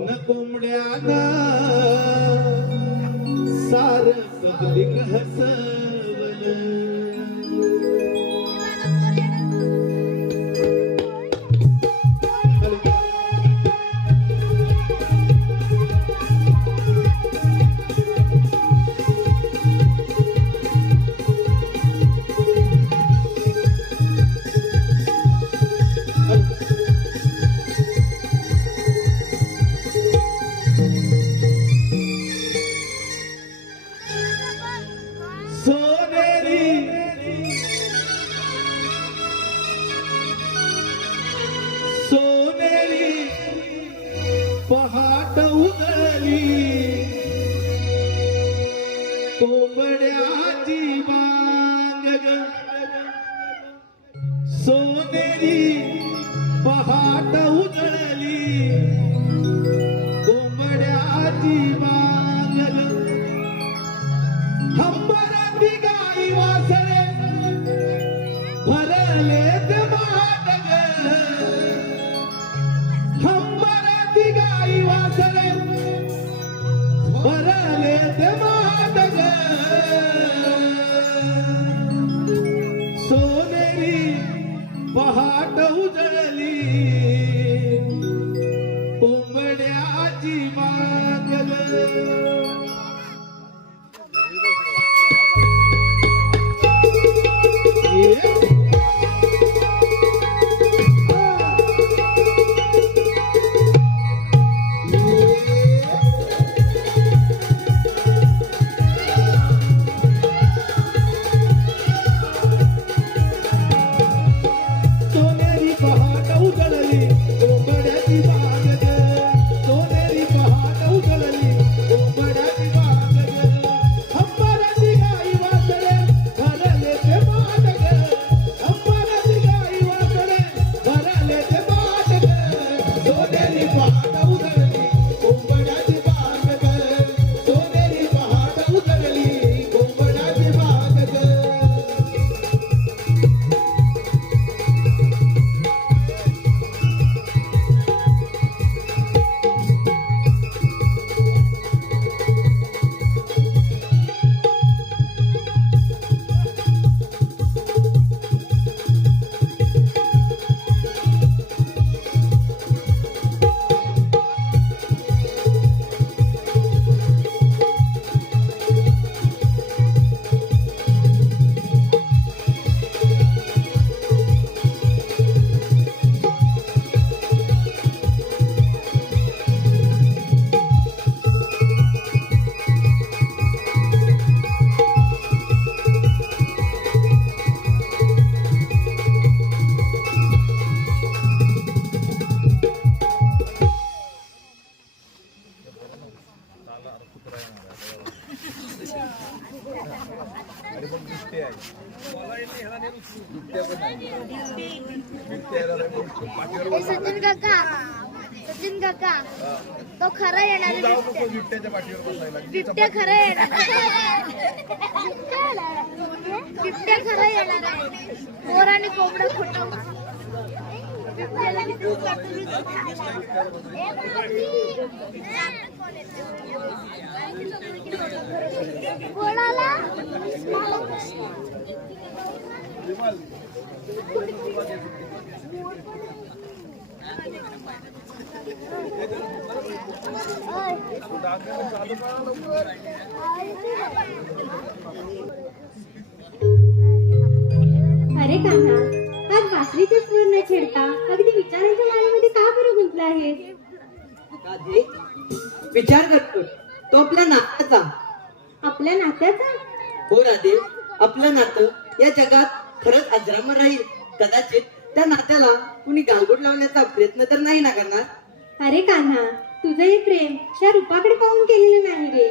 दोन कोंबड्याना सार पब्लिक हसवलं. सोनेरी पहाट उगली कोंबड्याची मांग ग. सोनेरी पहाट उजळली कोंबड्याची मांग ग. हंबराती गाई वासरे भरले माटग. हंबराती गाई वासरे भरले माटग. सोनेरी पहाट उजळली कोंबड्याची मागल. सोनेरी पहाट उजळली कोंबड्याची बाग. सोनेरी पहाट उजळली कोंबड्याची बाग. हंबराती गाई वासरे भरले ते माटग. हंबराती गाई वासरे भरले ते माटग. सोनेरी पहाट उजळली कोंबड्याची बाग. सोनेरी पहाट उजळली कोंबड्याची बाग. सचिन काका तो खरा येणार बिबट्या खरा येणार. बिबट्या खरा येणार आहे. मोर आणि कोंबडा खोटं. बिबट्याला कोणाला अरे कान्हा, आज बासरीचे स्वर न छेडता अगदी विचारांच्या माळेमध्ये का बरं गुंतला आहे? राधे, विचार करतो तो आपल्या नात्याचा. आपल्या नात्याचा? हो राधे, आपलं नातं या जगात खरंच अजरामर राहील. कदाचित त्या नात्याला कुणी गालबोट लावण्याचा प्रयत्न तर नाही ना करणार. अरे कान्हा, तुझं हे प्रेम या रूपाकडे पाहून केलेलं नाही रे,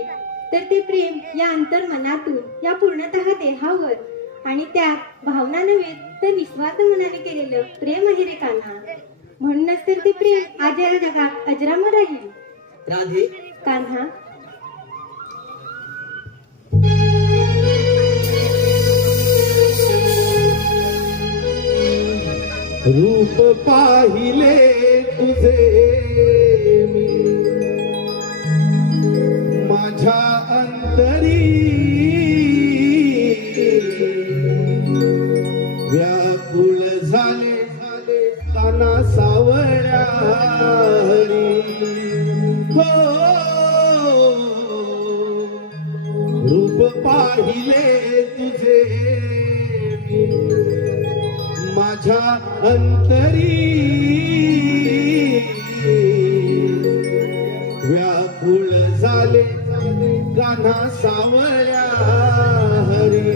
तर ते प्रेम या अंतर्मनातून, या पूर्णतः देहावर आणि त्यात भावना नव्हे तर निस्वार्थ मनाने केलेलं प्रेम आहे रे कान्हा. म्हणूनच तर ते प्रेम आज या जगात अजरामर राहील. राधे, कान्हा, रूप पाहिले तुझे मी हो रूप पाहिले तुझे मी माझ्या अंतरी व्याकुळ झाले कान्हा सावळ्या हरी.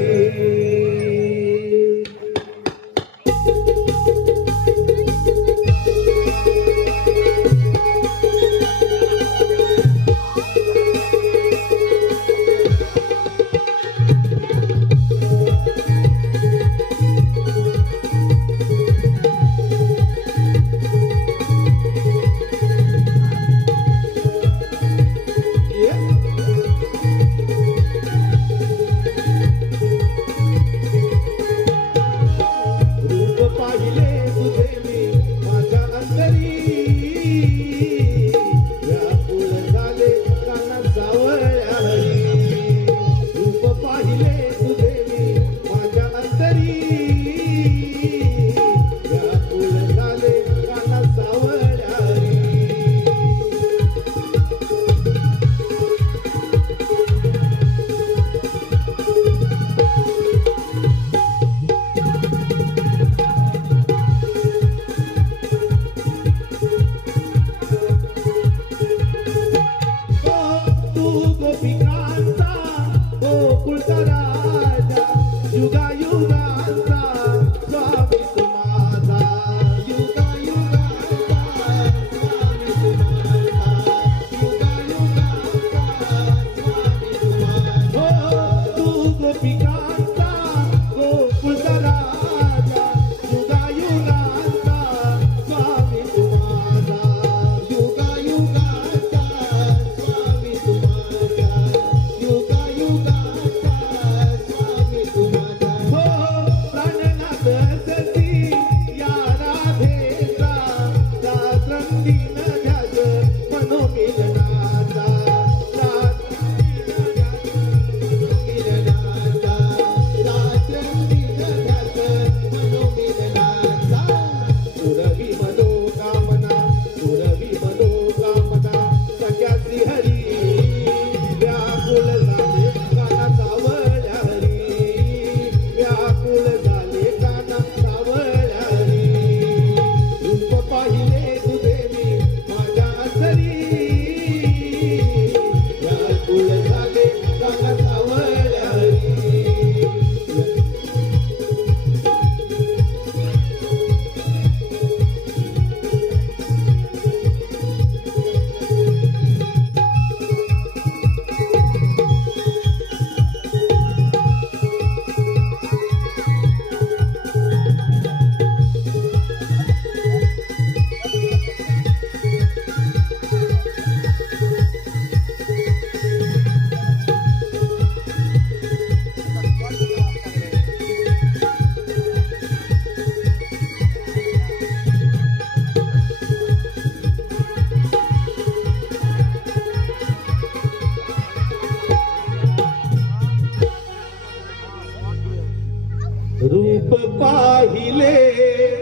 रूप पाहिले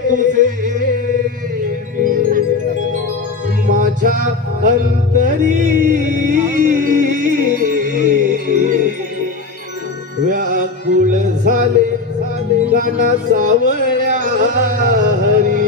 तुझे माझ्या अंतरी व्याकुळ झाले गाना सावळ्या हरी.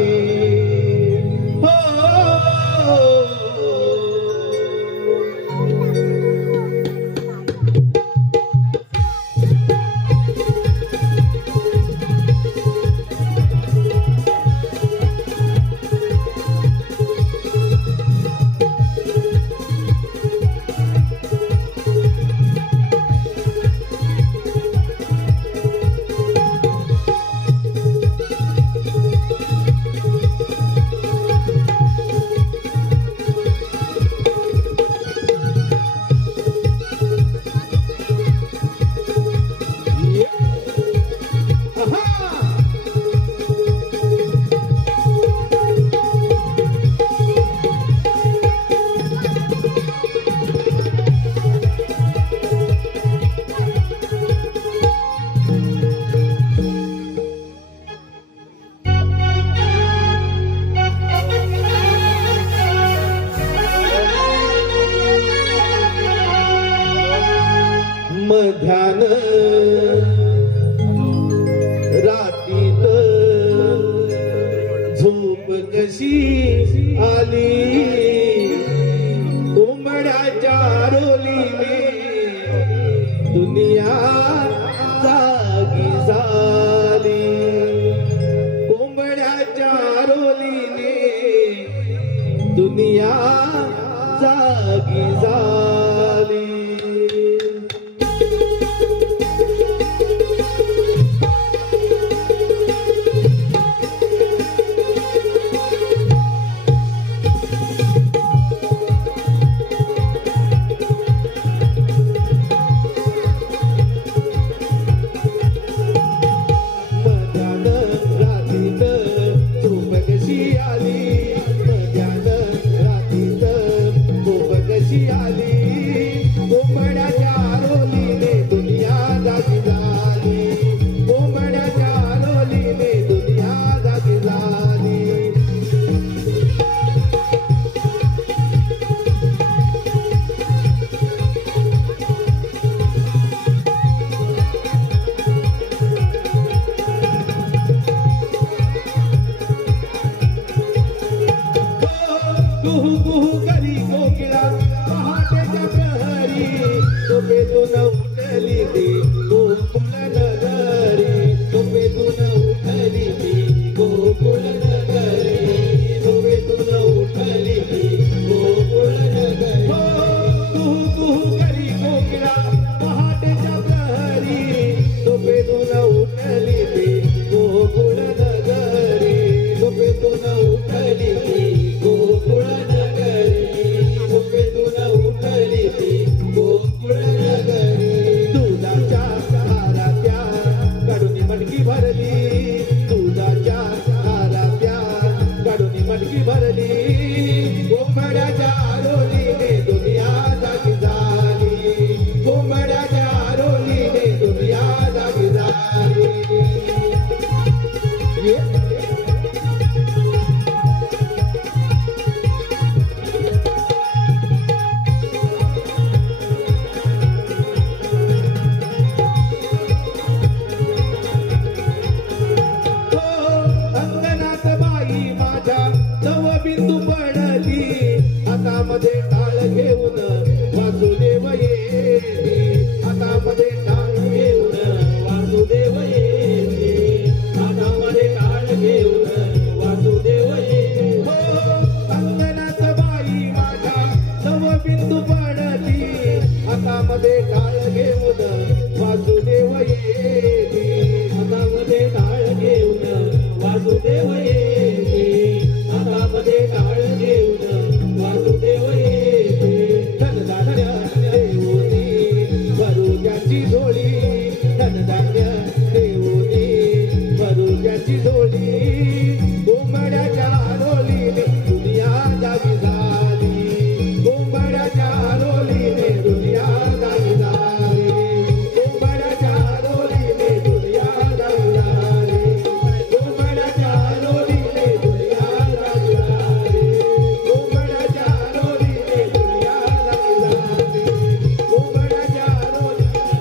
दुनिया जागी झाली. मध्यानं रात्रीत झोप कशी आली, मध्यानं रात्रीत झोप कशी आली, कोंबड्याच्या आरोलीने दुनिया जागी झाली, कोंबड्याच्या आरोलीने दुनिया जागी झाली. कुहू कुहू करी कोकिळा पहाटेच्या प्रहरी, झोपेतून उठली ती गोकुळ नगरी, झोपेतून उठली ती गोकुळ नगरी, झोपेतून उठली ती गोकुळ नगरी. कुहू कुहू करी कोकिळा पहाटेच्या प्रहरी, झोपेतून उठली ती गोकुळ नगरी, झोपेतून उठली ती गोकुळ नगरी, झोपेतून उठली ती गोकुळ नगरी. दुधाच्या हारात्या काढून मटकी भरली, दुधाच्या हारात्या काढून मटकी भरली, कोंबड्याच्या आरोलीने दुनिया जागी झाली, कोंबड्याच्या आरोलीने दुनिया जागी झाली. अंगणात बाई माझ्या नवबिंदू पडली, हातामध्ये टाळ घेऊन वासुदेव येती, हातामध्ये टाळ घेऊन वासुदेव येती, हातामध्ये टाळ घेऊन वासुदेव येती. अंगणात बाई माझ्या नवबिंदू पडली, हातामध्ये टाळ घेऊन वासुदेव येती, हातामध्ये टाळ घेऊन वासुदेव येते, हातामध्ये टाळ घेऊन वासुदेव येते. धनधान्य देऊनी भरू त्याची झोळी, धनधान्य देऊनी भरू त्याची झोळी, कोंबड्याच्या आरोलीने दुनिया जागी झाली, कोंबड्याच्या आरोलीने दुनिया जागी झाली, कोंबड्याच्या आरोलीने दुनिया जागी झाली, कोंबड्याच्या आरोलीने दुनिया जागी झाली, कोंबड्याच्या आरोलीने दुनिया जागी झाली, कोंबड्याच्या आरोलीने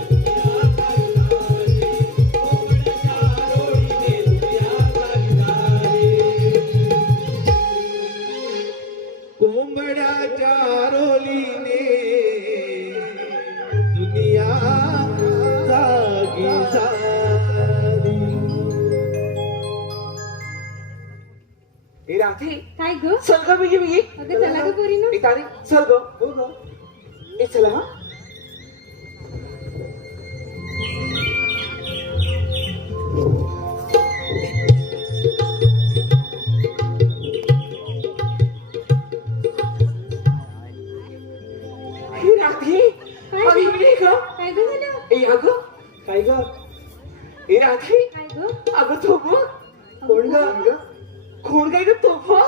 कोंबड्याच्या आरोलीने दुनिया जागी झाली. हे राठी काय ग चल ग बिगी बिगी अगं चला ग पोरीनो. ए तारी चल ग हो ग ए चला हा हे राठी काय अरे ग? बिगी ग काय ग झालं ए अगं काय ग ए राठी काय ग अगं तो बघ कोण ग कोण काय ग तो बघ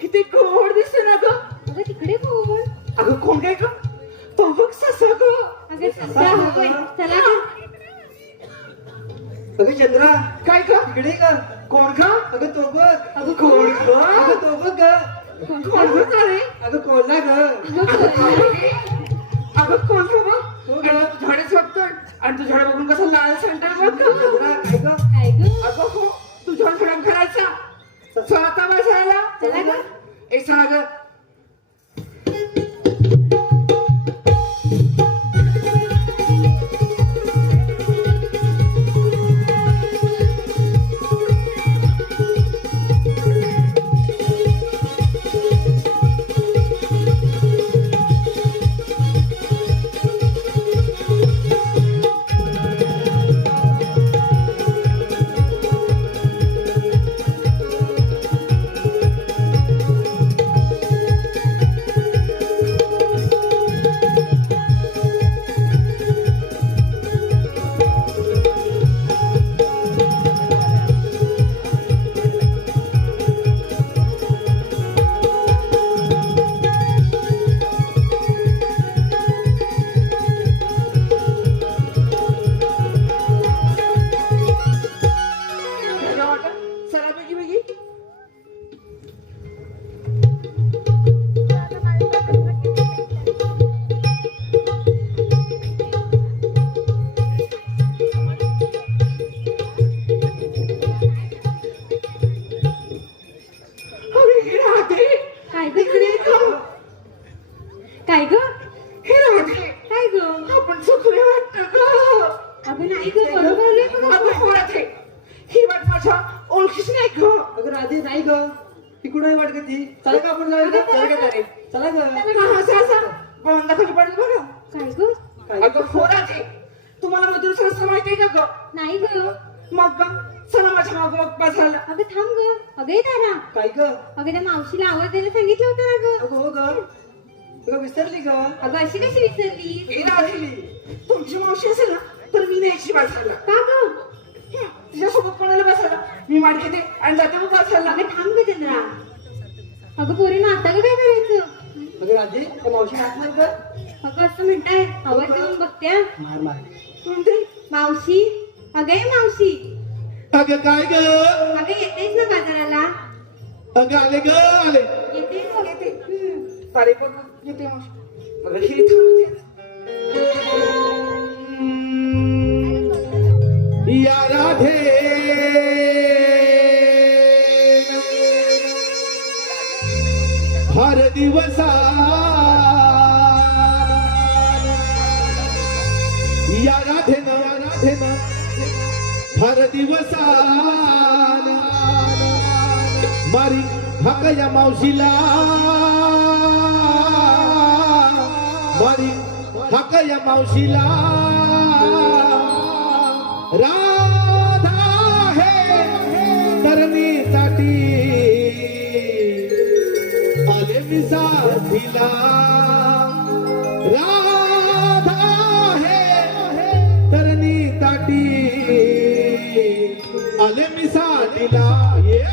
किती गोड दिसते ना ग अगं तिकडे कोण अगं कोण काय ग तो बघ ससा ग अगं सध्या होय चला ग अगं चंद्रा काय ग इकडे का कोण ग अगं तो बघ अगं कोण ग अगं तो बघ ग कोण ग रे अगं कोणला ग अगं कोण ग बघ हो ग. झाडेच बघतोय आणि तू झाड बघून कसं लाल सांगता बघ चंद्रा काय ग काय ग अगं हो तुझ्या प्रेम करायचा स्वतः बसायला चला ग एक सांग ती चला का आपण जाऊया का? चला का तारे? चला ग हा, असं गोंदा खाली पडेल बघा. काय ग अगं हो राधे, तुम्हाला मधुर सहस्त्र माहिती आहे का ग? नाही ग मग ग चला माझ्या मागं मग बसायला. अगं थांब ग अगं ये तारा काय ग अगं त्या मावशीला आवाज द्यायला सांगितलं होतं ना ग अगं हो ग तुला विसरली ग अगं अशी कशी विसरली ए राधे, तुमची मावशी असेल ना तर मी न्यायची बसायला. का ग तिच्यासोबत कोणाला बसायला मी मार घेते आणि जाते मग बसायला. अगं थांब ग चंद्रा अगं पोरीनं आता ग काय करायचं अगं राजे त्या मावशी नाचणार ग अगं असं म्हणताय आवाज देऊन बघते हा. मार मार म्हणते मावशी अगं ये मावशी अगं काय ग अगं येतेस ना बाजाराला अगं आले ग आले. येतेस हो. तारे बघ येते मावशी. अगं ही थांबते. या राधे हर दिवसा या राधेनं हर दिवसा मारी हक या मावशीला मारी हक या मावशीला राधा हे तरणीसाठी आले मी साथीला राधा हे तरणीसाठी आले मी साथीला ये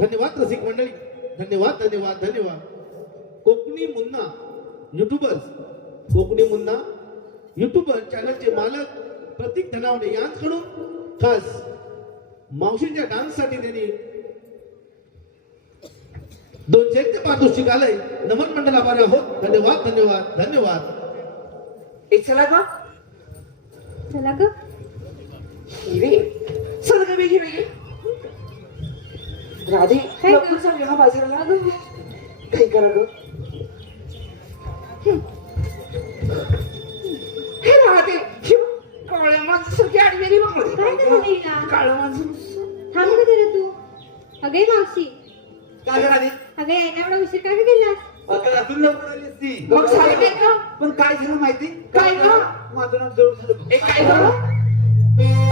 धन्यवाद रसिक मंडळी, धन्यवाद धन्यवाद धन्यवाद. कोकणी मुन्ना युट्यूबर्स, कोकणी मुन्ना युट्यूबर चॅनलचे मालक प्रतीक धनावडे यांच्याकडून खास मावशींच्या डान्स साठी त्यांनी 201 पारितोषिक आलंय. नमन मंडळ आभारी आहोत. धन्यवाद धन्यवाद धन्यवाद. ए चला ग चला ग चल ग वेगळी वेगळी. राधे काय ग? लवकर जाऊया हा बाजाराला. काही करा ग. हे राधे काळ्या माणसासारखी आडवेली बघ मध्ये. काय झालं हिला? काळं माणसं. थांब ग जरा तू. अगे मावशी काय करा रे अगं यायला एवढा उशीर काय केलास आता रात्री लवकर आलीस ती मग झालं काय का? पण काय झालं माहिती काय ग? माझं नाव जवळ झालं. ए काय ग?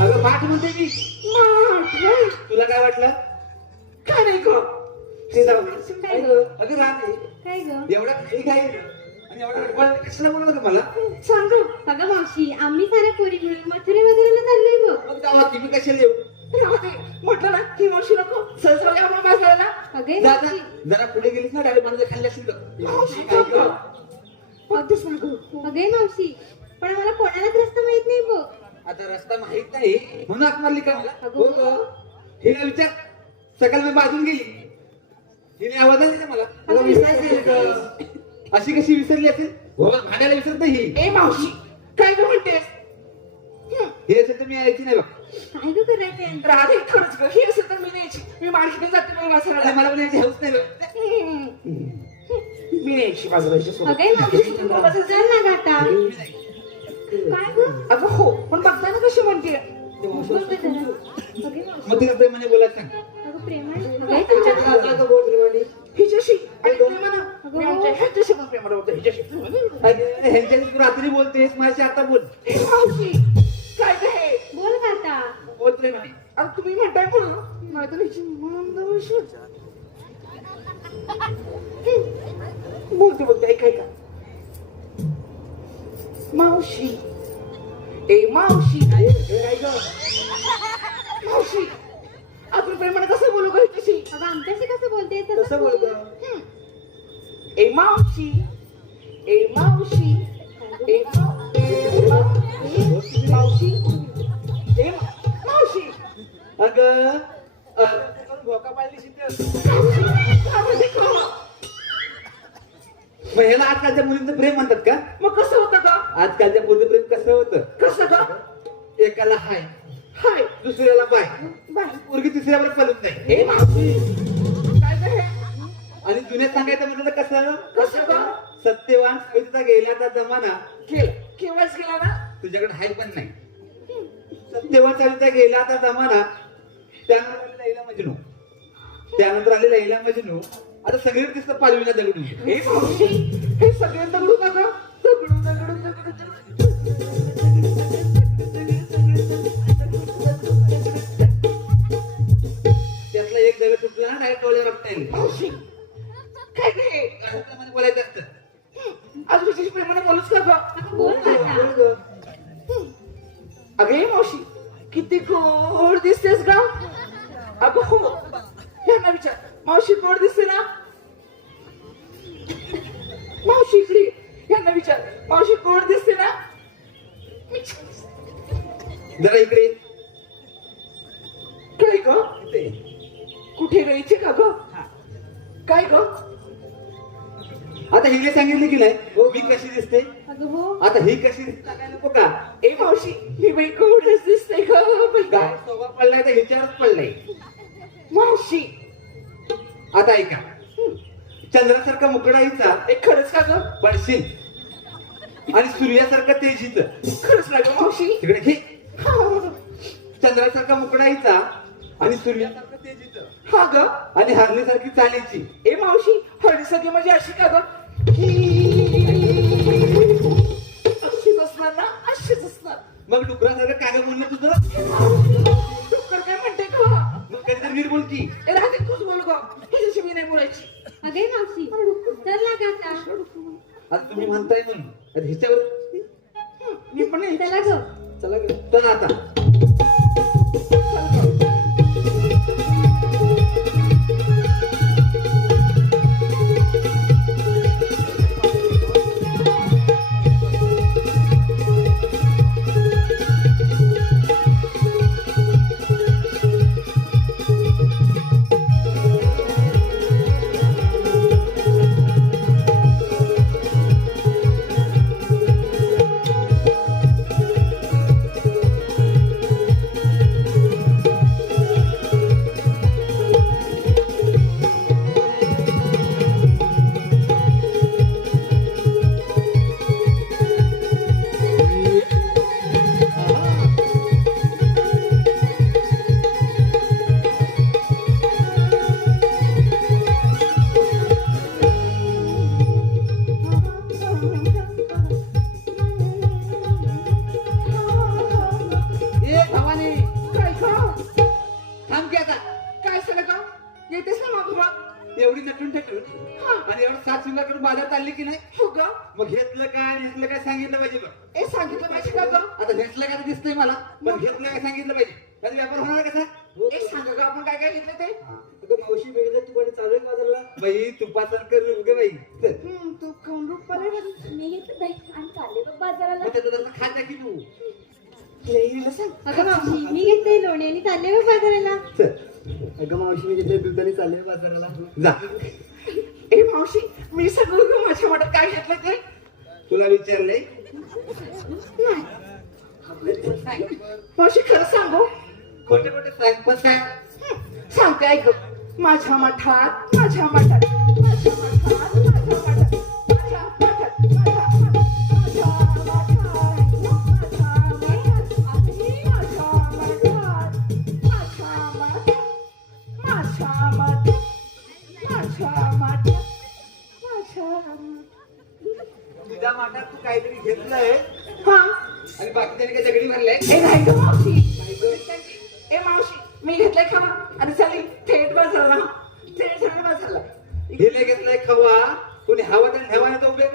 अगं पाठ म्हणते मी. माठ. तुला काय वाटलं काय नाही ग. ते जाऊ दे. काय ग? अगं राहते काय ग एवढा काही काय आणि एवढा गडबड कशाला बोलवलं का मला सांग गं. अगं मावशी आम्ही साऱ्या पोरी मिळून मथुरे वगैरेला चाललोय बघ. मग जावा की मी कशाला येऊ राहू दे. म्हटलं ना ही मावशी नको सहज या मग काय करायला अगे जा मावशी जरा पुढे गेलीस ना डायरेक्ट मला खाल्ली असेल मावशी काय गं? अगदीच ना गं. अगे मावशी पण मला कोणालाच रस्ता माहित नाही बघ. आता रस्ता माहित नाही म्हणून हाक मारली का मला अगं. हो गं. हिला विचार सकाळ मी बाजून गेली हिने आवाज नाही दिला मला अगं विसरली गं. अशी कशी विसरली असेल हो भांड्याला विसरत नाही ही. ए मावशी काय गं म्हणतेस हे असेल तर मी यायची नाही बघ काय ग करायचं राधे खरंच गं हे असेल तर मी न्यायची मी मार्केटला जाते मग वासराला मला पण यायची हौस नाही बघ. मी न्यायची बाजूला अगे मावशी चल ना गाता. काय ग अगं हो पण बघताना कशी म्हणते बोल गं जरा. अगे मावशी मग तिला प्रेमाने बोलायचं सांग अगं प्रेमाने अगे तुमच्या हिच्याशी आणि प्रेमानं मी आमच्या ह्याच्याशी पण प्रेमानं बोलतो हिच्याशी ह्यांच्याशी तू रात्री बोलतेस माझ्याशी आता बोल हे मावशी काय गं हे बोल गाता. बोल प्रेमाने अरे तुम्ही म्हणताय म्हणून नाही तर हिची मंद बोलते ऐक ऐका मावशी ए मावशी काय गं मावशी आपण प्रेमाने कसं बोलू का हिच्याशी अगं आमच्याशी कसं बोलते कसं बोल गं? ए मावशी ए मावशी ए मावशी ए मावशी अगं भोका पाळली मग ह्याला आजकालच्या मुलींचं प्रेम म्हणतात का मग कसं होतं का आजकालच्या मुलीचं प्रेम कसं होतं कसं का एकाला हाय हाय दुसऱ्याला बाय बाय मुलगी तिसऱ्यावर पलत नाही हे मावशी काय गं हे आणि जुन्यात सांगायचं म्हटलं तर कसं कसं का सत्यवान सावित्रीचा गेल्याचा जमाना केव्हाच गेला ना तुझ्याकडे हाय पण नाही सत्यवान सावित्रीचा गेल्याचा जमाना त्यानंतर आलेला लैला मजनू त्यानंतर आलेला लैला मजनू आता सगळे दिसतं पालवीला दगडू हे मावशी हे सगळे दगडू का गं? दगडू दगडू दगडू त्यातला एक दगड तुटला ना डायरेक्ट डोळे रक्त येईल मावशी काय हे मध्ये बोलायचं असतं आज विशेष प्रेमाने बोलूच का गं? बोल गाता. अगे मावशी किती गोड दिसतेस गा अगं हो यांना विचार मावशी गोड दिसते ना मावशी इकडे यांना विचार मावशी गोड दिसते ना जरा इकडे काय ग कुठे गायचे का ग काय ग आता हिने सांगितले की नाही मी कशी दिसते अगं हो आता ही कशी दिसते काय नको का ए मावशी ही बाई गोडच दिसते ग काय स्वभाव पडलाय तर हिच्यावरच पडलाय मावशी आता ऐका चंद्रासारखा मुकडाईचा एक खरंच का ग पडशील आणि सूर्यासारखा तेजीच खरंच ना ग मावशी तिकडे घे चंद्रासारखा मुकडाईचा आणि सूर्यासारखं तेजीच हा ग आणि हरणीसारखी चालायची ए मावशी हरणीसारखी म्हणजे अशी का ग अशीच असणार ना अशीच असणार मग डुकरासारखं काय बोलणं तुझं डुकर काय म्हणते का मग कधीतरी नीट बोल की राहते तूच बोल ग तुझ्याशी मी नाही बोलायची अगे मावशी चल ना गाता. आता तुम्ही म्हणताय म्हणून आता ह्याच्यावर मी पण नाही. चला ग चला ग चला आता येतेस ना मग एवढी नटून ठटून आणि एवढं सात सुंदर करून बाजारात आणली की नाही हो ग मग घेतलं काय नेसलं काय सांगितलं पाहिजे बघ ए सांगितलं पाहिजे का ग आता नेसलं काय दिसतंय मला पण घेतलं काय सांगितलं पाहिजे त्याचा व्यापार होणार कसा ए सांग ग आपण काय काय घेतलं ते अगं मावशी वेगळं तू पण चालू आहे बाजारला बाई तुपासारखं रूप ग बाई चल. तू कोण रूप पाले मी घेतलं बाई आणि चालले बघ बाजाराला मग त्याचं जसं खात जा की तू सांग अगं मावशी मी घेतले लोणी आणि चालले बघ बाजाराला. चल अगं मावशी मी घेतले दूध आणि चालले बाजाराला जा ए मावशी मी सगळं ग माझ्या वाटत काय घेतलं ते तुला विचारलंय मावशी खरं सांगू खोटे खोटे सांग पण सांग सांगते ऐक माझ्या मठात माझ्या मठात माझ्या मठात माझ्या मठात माझ्या तुझ्या माठात तू काहीतरी घेतलंय हा आणि बाकीच्याने काय दगडी भरलंय ए नाही ग मावशी ए मावशी मी घेतलंय खावा आणि चालेल थेट बाजारला थेट झालं बाजारला हिने घेतलंय खवा कोणी हवा तर ठेवाने तो उभे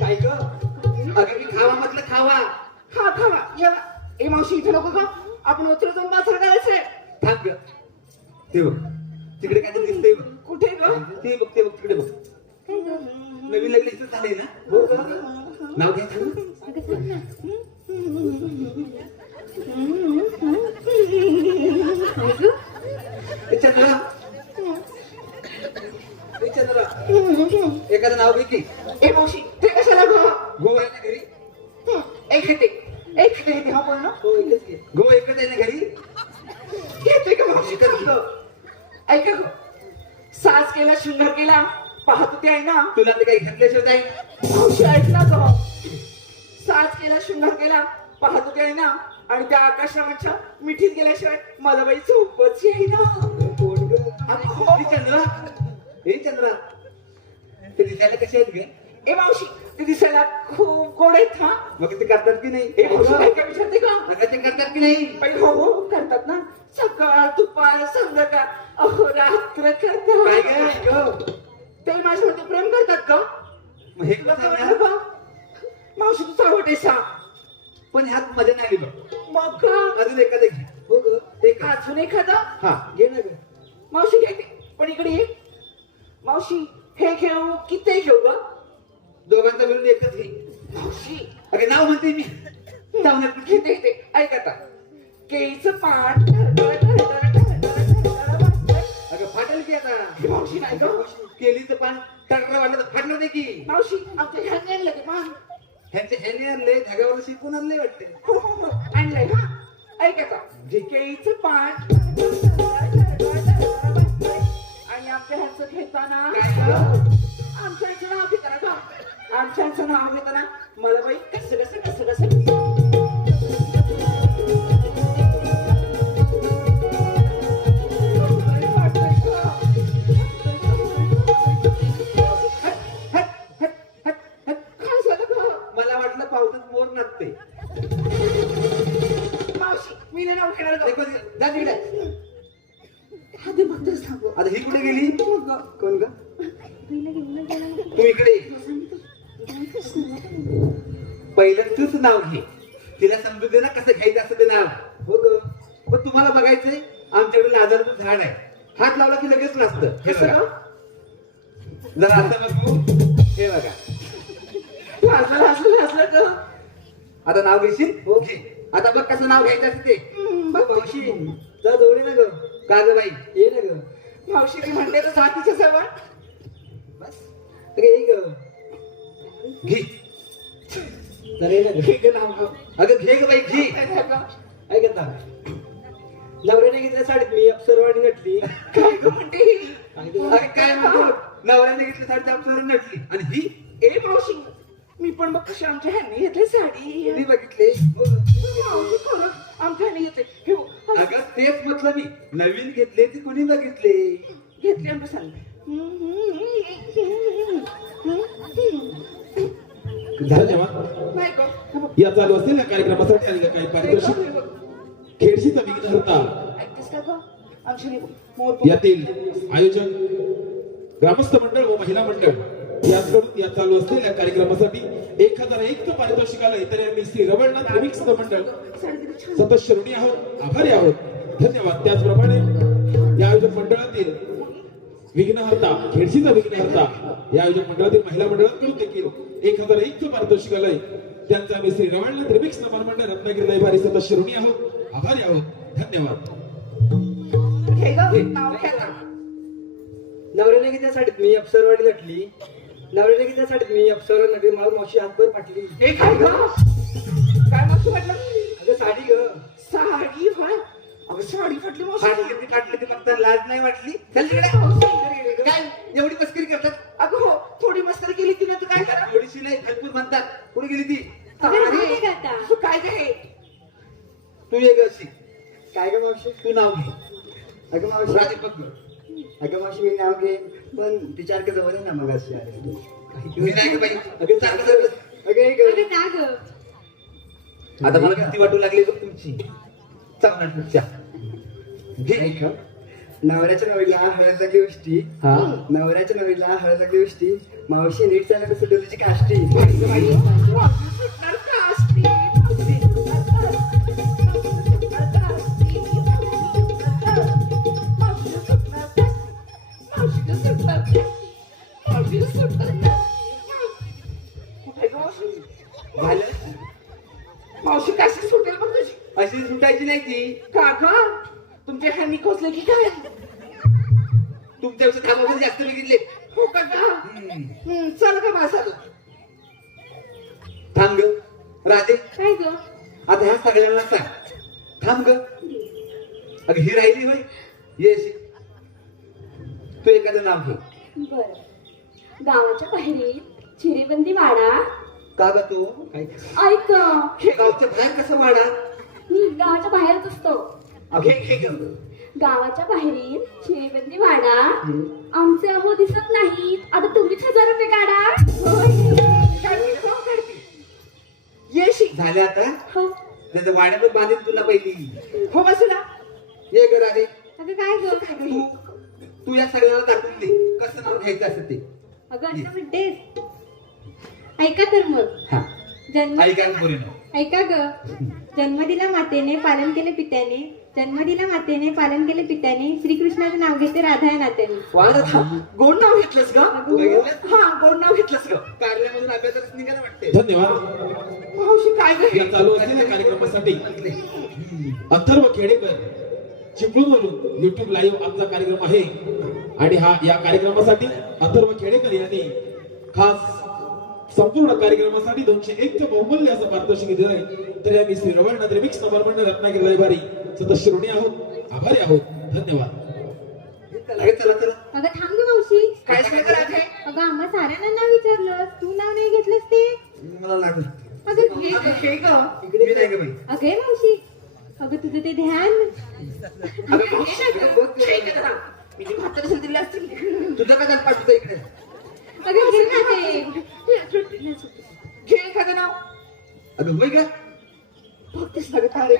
काय ग अगं मी खावा म्हटलं खावा हा खावा या ए मावशी इथे नको का आपण उतर जाऊन बाजार करायचंय थांब ग ते बघ तिकडे काहीतरी दिसतंय बघ कुठे ग ते बघ तिकडे बघ नवीन लग्न इथं झालंय ना हो का? नाव घ्या थांब. अगं सांग ना. ए चंद्रा ए चंद्रा एखादं नाव घे की ए मावशी ते कशाला ग गो आहे ना घरी एक खेटे हा बोल ना हो एकच घे गो एकच आहे ना घरी घेते का मावशी ऐका ग साज केला शृंगार केला पाहत होते आहे ना तुला ते काही घेतल्याशिवाय जाईल मावशी ऐक ना ग साज केला शृंगार केला पाहत होते आहे ना आणि त्या आकाशरामाच्या मिठीत गेल्याशिवाय मला बाई झोपच आहे ना कोण ग ए चंद्रा ए चंद्रा ते दिसायला कसे आहेत ग ए मावशी ते दिसायला खूप गोड आहेत हा मग ते करतात की नाही ए मावशी काय काय विचारते का अगं ते करतात की नाही बाई हो हो करतात ना सकाळ दुपार संध्याकाळ अहो रात्र काय करतात ग ते माझ्यावरती प्रेम करतात का मग हे तुला कसं कळलं ना? का मावशी तू चावटे सांग पण ह्यात मजा नाही आली बघ मग का अजून एखादं घे हो ग एक अजून एखादा हा घे ना ग मावशी घेते पण इकडे ये मावशी हे घेऊ की ते घेऊ ग दोघांचा मिळून एकच घे मावशी अगे नाव म्हणते मी चावणार कुठे घेते घेते ऐक आता केळीचं पान वाजतंय. अगं फाटेल की आता ही मावशी नाही ग केलीचं पान टाकलं वाटलं तर फाटलं नाही की मावशी आमच्या ह्याने आणलं ते पान ह्यांचे ह्याने आणले धाग्यावर शिकून आणले वाटते हो हो हो आणलंय हा ऐक आता केळीचं पान आणि आमच्या ह्याचं घेताना काय ग? आमच्या ह्याचं नाव घेताना का आमच्या ह्याचं नाव घेताना मला बाई कसं काय झालं ग मला वाटलं पावसात मोर नाचते मावशी मी नाही नाव घेणार ग. जा तिकडे हा ते फक्त सांगू आता ही कुठे गेली कोण ग पहिलं घेऊन गेला ना. तू इकडे ये. पहिलं तूच नाव घे तिला समजू दे ना कसं घ्यायचं असं ते नाव हो ग पण तुम्हाला बघायचंय आमच्याकडे लाजारचं झाड आहे हात लावला की लगेच नसतं हे कसं बघा. ग जरा असं बघू हे बघा हसलं ग आता नाव घेशील हो घे आता बघ कसं नाव घ्यायचं असं ते बघ मावशी जा जवळ ना ग का ग बाई ये ना ग मावशी मी म्हणते तर जातीच्या सवय बस अगं ये ग घे जरा ये ना ग हे ग नाव ग. अगं घे ग बाई घे काय झालं? ऐकत ना नवऱ्याने घेतल्या साडीत मी अप्सरवाडी नटली काय ग म्हणते ही? काय ग? अरे काय म्हणतो नवऱ्याने घेतली साडी अप्सरा नटली आणि ही ए मावशी मी पण बघ कशी आमच्या ह्यांनी घेतली साडी मी बघितले मावशी खरंच आमच्या ह्यांनी घेतली हे बघ, अगं तेच म्हटलं मी नवीन घेतले ती कोणी बघितले घेतली आमच्या सांग धन्यवाद नाही ग हे बघ, या चालू असलेल्या कार्यक्रमासाठी आणि काही हे पारितोषिक बघ, हे बघ. खेळशीचा विघ्नहर्ता ऐकतेस का ग अंशनी मोर यातील आयोजक ग्रामस्थ मंडळ व महिला मंडळ यांकडून या चालू असलेल्या कार्यक्रमासाठी 1001 पारितोषिक आलंय. तर आम्ही श्री रवळनाथ रिमिक्स मंडळ सदस्य ऋणी आहोत, आभारी आहोत, धन्यवाद. त्याचप्रमाणे या आयोजक मंडळातील विघ्नहर्ता, खेडशीचा विघ्नहर्ता या आयोजक मंडळातील महिला मंडळाकडून देखील 1001 पारितोषिक आलंय. त्यांचा आम्ही श्री रवळनाथ रिमिक्स मंडळ रत्नागिरी लायभारी सदस्य ऋणी आहोत, आभारी आहोत, धन्यवाद. हे ग नाव घ्या ना. नवऱ्याने की त्या साडीत मी अप्सरवाडी नटली, नवऱ्याने की त्या साडीत मी अप्सरवाडी नटली, मला मावशी हातभर फाटली. हे काय ग काय मावशी म्हटलं अगं साडी ग, साडी होय अगं साडी फाटली मावशी फाटली ती फक्त लाज नाही वाटली. चल तिकडे. काय एवढी मस्करी करतात? अगं हो थोडी मस्करी केली तिने तर काय करा थोडीशी नाही, भरपूर म्हणतात. कुठे गेली ती? अगं राहू दे का आता? तू काय ग हे तू ये ग अशी. काय ग मावशी? तू नाव घे. अगं मावशी, राजे बघ. अगं मावशी मी नाव घे, पण तिच्यासारखं जवळ आहे ना मग अशी आहे. मी नाही ग बाई. अगं सारखं सारखं. अगं हे ग. अगं जा ग. आता मला किती वाटू लागली बघ तुमची. चांगला तुमच्या घे. ऐक हं. नवऱ्याच्या नवरीला हळद लागली उष्टी, हा. नवऱ्याच्या नवरीला हळद लागली उष्टी, मावशी नीट चालत सुटली तुझी काष्टी. सुटणार का असती झालं. मावशी कशी सुटेल बघ तुझी अशी सुटायची नाही ती. का तुमच्या ह्यांनी खोचले की काय तुमच्यापेक्षा थांब वगैरे जास्त बघितले. हो का चल का माझा थांब ग राधे. काय ग? आता ह्या सगळ्यांना सांग. थांब ग. अगं ही राहिली होय. ये अशी. तू एखादं नाव घे. बर गावाच्या बाहेरील चिरेबंदी वाडा का ग तू? ऐक हे गावच्या बाहेर कसं वाढा? गावाच्या बाहेरच असतो. घे घे ग. गावाच्या बाहेरील चिरेबंदी वाडा आमचे अहो दिसत नाहीत. आता तुम्हीच 1000 रुपये काढा. येशी झाले आता. हो त्याचं वाड्यात बांधील तुला पहिली. हो बसला ये ग राधे. अगं काय ग? तू तू या सगळ्याला दाखवून दे कसं नाव घ्यायचं असं ते. अगं असं म्हणतेस? ऐका तर मग. हा जन्म आई काय बोले ना. ऐका ग. जन्म दिला मातेने, पालन केले पित्याने, जन्म दिला मातेने, पालन केले पित्याने, श्रीकृष्णाचं नाव घेते राधा या नात्याने. गोड नाव घेतलंस ग. हा गोड नाव घेतलंस ग. कार्यालयामधून अभ्यासात निघायला वाटते. धन्यवाद. मावशी काय ग हे? या चालू असलेल्या कार्यक्रमासाठी अथर्व खेडेकर चिपळूणवरून युट्यूब लाईव्ह आजचा कार्यक्रम आहे आणि या कार्यक्रमासाठी अथर्व खेडेकर यांनी खास संपूर्ण कार्यक्रमासाठी 201 बहुमूल्य असं पारितोषिक दिलंय. तर आम्ही श्री रवळनाथ रिमिक्स मंडळ रत्नागिरी लायभारी सदस्य ऋणी आहोत, आभारी आहोत, धन्यवाद. चला चला. अगं थांब ग मावशी. काय सांगत आहे? अगं आम्हा साऱ्यांना नाव विचारलं, तू नाव नाही घेतलंस ते. मला लागलं. अगं घे अगं ग. हे ग. मी नाही ग बाई. अगं हे मावशी, अगं तुझं ते ध्यान. अगं हे नाही ग. हे ग जरा. मी ती म्हातारी दिली असतील. तुझं काय झालं पाठवतं इकडे. अगं घे ना ते. घे एखादं नाव. अगं होय का. बघतेस ना ग तारे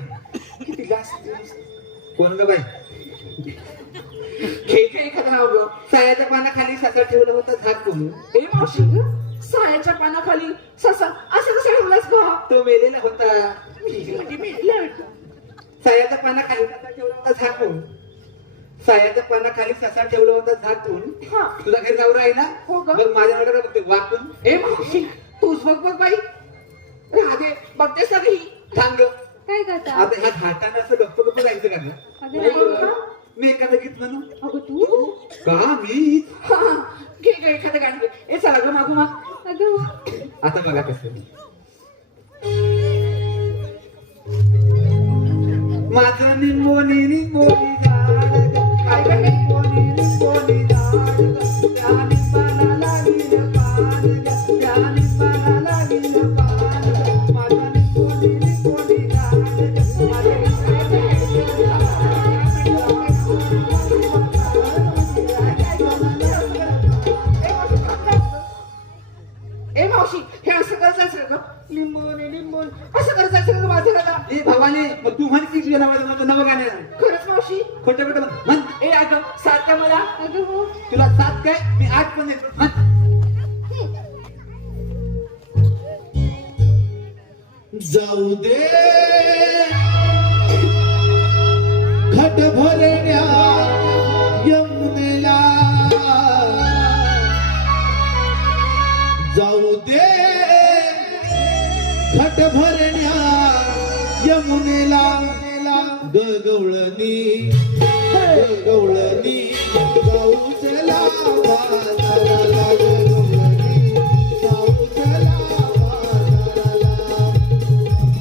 किती गास. कोण ग बाई. घे घे एखादं नाव ग. सायाच्या पानाखाली सासर ठेवलं होतं झाकून. ए मावशी ग. सायाच्या पानाखाली ससा असं कसं ठेवलास ग? तो मेलेला होता. म्हणजे मेलं. सायाच्या पानाखाली ससा ठेवला होता झाकून. सायाच्या पानाखाली ससा ठेवला होता झाकून. हा. तुझा घरी नवरा आहे ना. हो ग. बघ माझ्या नवऱ्याला बघते वाकून. ए मावशी तूच बघ बघ बाई. राधे बघतेस ना ग ही. थांब ग. काय करता? आता ह्या घाटानं असं गप्प गप्प जायचं का ग? अगं नाही ग. मी एखादं गीत म्हणू अगं तू. का. मी हा घे घे एखादं गाणं घे. ए चला ग मागू माग. अगं हो. आता बघा कसं. माझं निंबोनी निंबोनी झाड काय ग हे? निंबोनी निंबोनी झाड त्या निंबाला लागील पान त्या निंबाला लागील पान माझं निंबोनी निंबोनी ए मावशी हे असं करायचं ग. लिंबून लिंबून असं करायचं ग माझं दादा. ए भावाने मग तू म्हण की तुझ्या नावाचं माझं नवं गाणं. खरंच मावशी कोणत्या कुठं म्हण ए अगं सारख्या मला अगं हो तुला 7 काय मी 8 पण येतो म्हण जाऊ दे घट भरण्या यमुनेला जाऊ दे घट भरण्या यमुनेला गवळणी गवळणी जाऊ चला बाजाराला गवळणी जाऊ चला बाजाराला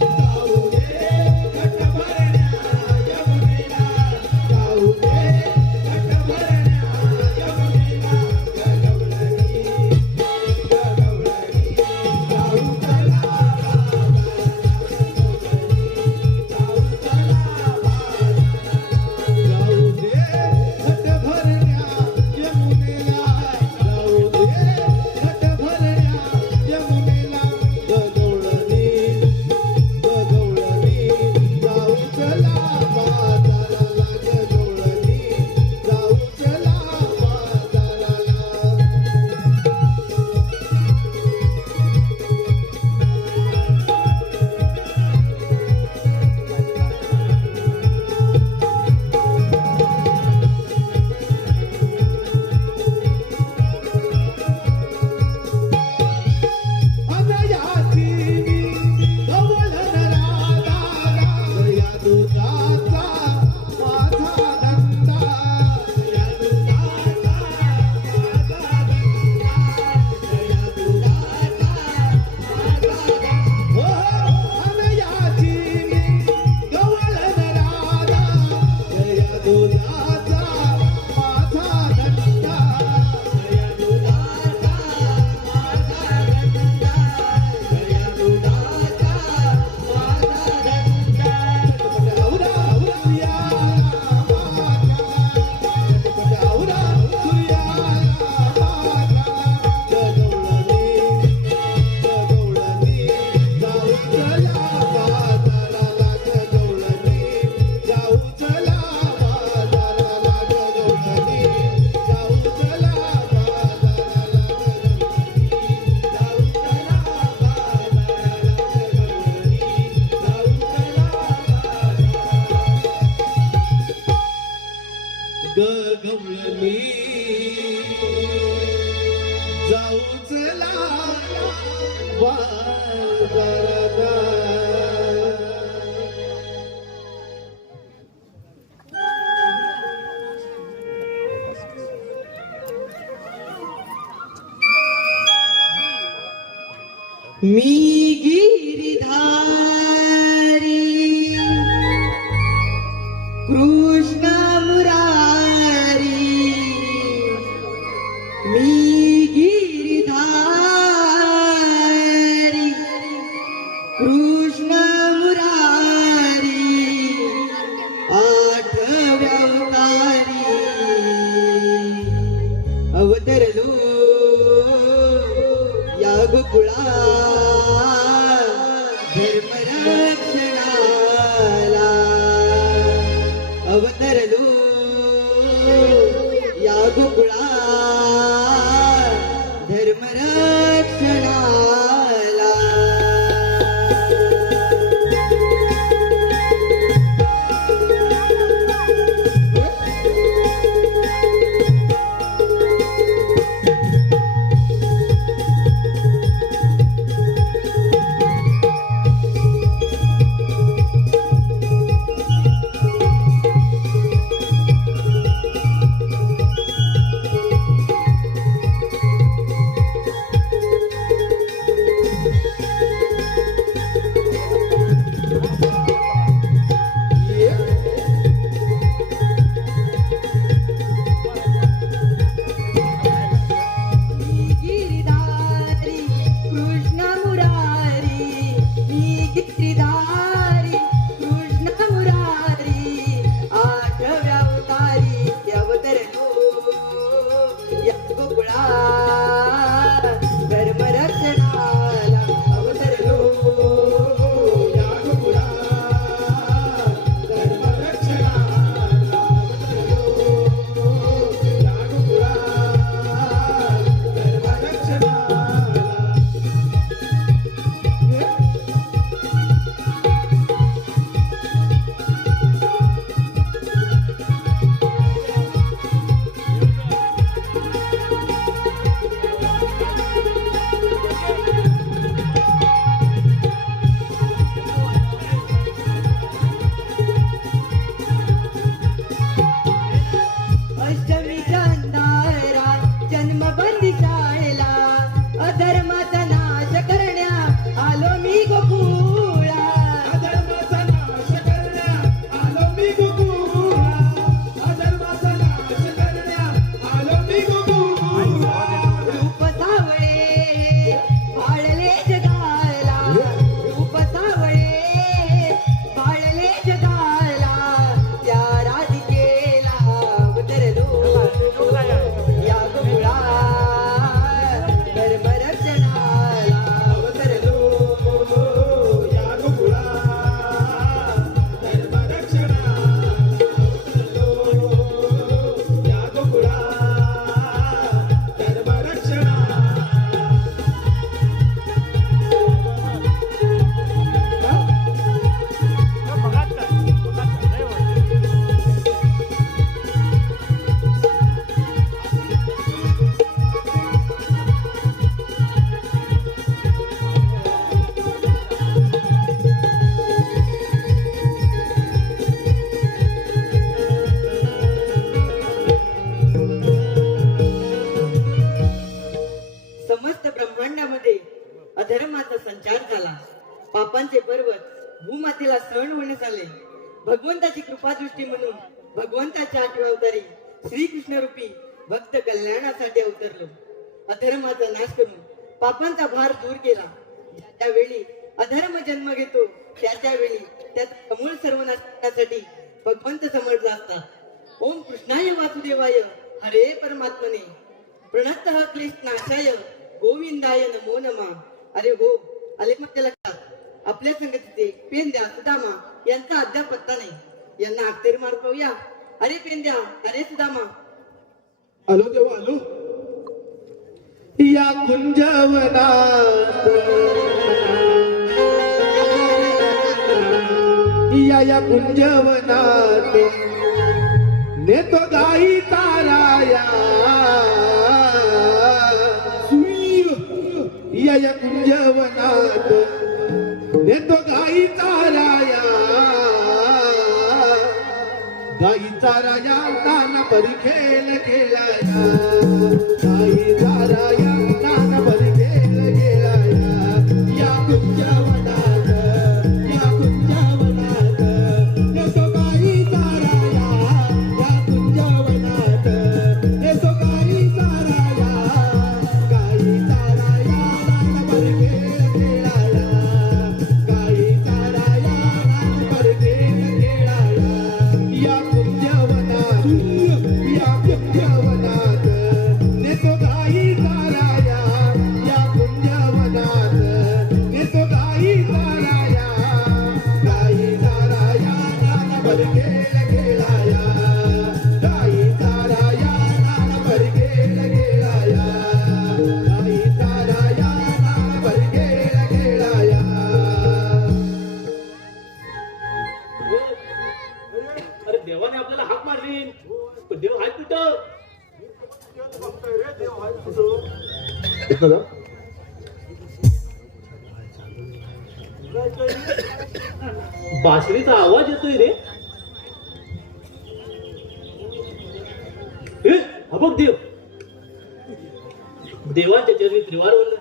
जाऊ दे घट भरण्या यमुनेला जाऊ दे घट भरण्या यमुनेला गवळणी गवळणी जाऊ चला जाऊ दे घट भरण्या यमुनेला जाऊ दे घट भरण्या यमुनेला गवळणी जाऊ चला बाजाराला गवळणी जाऊ चला बाजाराला अनयाची गवळण राधा या दुधाचा माझा धंदा या दुधाचा माझा धंदा या दुधाचा माझा धंदा अनयाची गवळण राधा या दुधाचा माझा धंदा या दुधाचा माझा धंदा या दुधाचा माझा धंदा औरा औरा सूर्याला गवळणी जाऊ चला बाजाराला गवळणी जाऊ चला बाजाराला गवळणी जाऊ चला बाजाराला गवळणी जाऊ चला बाजाराला मी गिरिधारी कृष्ण मुरारी मी गिरिधारी कृष्ण मुरारी आठव्या अवतारी अवतरलो या गोकुळा धर्मरक्षणाला अवतरलो या गोकुळा धर्मरक्षणाला पापांचे पर्वत भूमातेला सहन होण्यास आले. भगवंताची कृपादृष्टी म्हणून भगवंताच्या 8व्या अवतारी श्रीकृष्ण रूपी भक्त कल्याणासाठी अवतरलो. अधर्माचा नाश करून पापांचा भार दूर केला. त्यावेळी अधर्म जन्म घेतो त्या वेळी त्यात अमूळ सर्वनाश करण्यासाठी भगवंत समजला असता. ओम कृष्णाय वासुदेवाय हरे परमात्मने प्रणतः क्लेश नाशाय गोविंदाय नमो नमः. अरे हो, आले मग लक्षात आपल्या संगतीचे पेंद्या सुदामा यांचा अद्याप पत्ता नाही. यांना अखेर मार पाहूया. अरे पेंद्या, अरे सुदामा. आलो देवा आलो. या कुंजवनात या कुंजवनात नेतो गाई ताराया. या कुंजवनात नेतो गाई ताराया. गाई चाराया नाना परी खेळ खेळाया. गाई चाराया नाना परी खेळ खेळाया. या कुंजवनात या कुंजवनात नेतो गाई चाराया. या कुंजवनात नेतो गाई चाराया. गाई चाराया नाना परी खेळ खेळाया. गाई चाराया नाना परी खेळ खेळाया. या कुंजवनात या कुंजवनात नेतो गाई चाराया. या कुंजवनात नेतो गाई चाराया. गाई चाराया नाना परी खेळ खेळाया. गाई चाराया नाना परी खेळ खेळाया. गाई चाराया नाना परी खेळ खेळाया. अरे देवाने आपल्याला हाक मारली, पण देव आहे कुठं? बासरीचा आवाज येतोय रे. हा बघ देव. देवाच्या चरणी त्रिवार वंदन.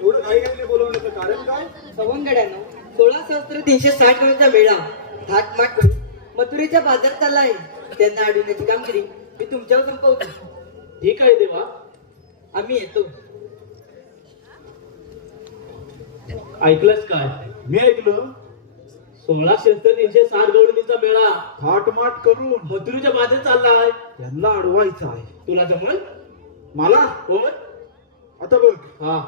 एवढं काही काही बोलवण्याचं कारण काय? सवंगड्यानं 16,360 गावचा मेळा थाटमाट करून मथुरेच्या बाजारात चालला आहे. त्यांना अडवण्याची कामगिरी मी तुमच्यावर संपवतो. ठीक आहे देवा. आम्ही येतो. ऐकलंच काय? मी ऐकलं 16,360 गवळणीचा मेळा थाटमाट करून मथुरेच्या बाजारात चाललाय. त्यांना अडवायचं आहे. तुला जमल? मला कोण? आता बघ, हा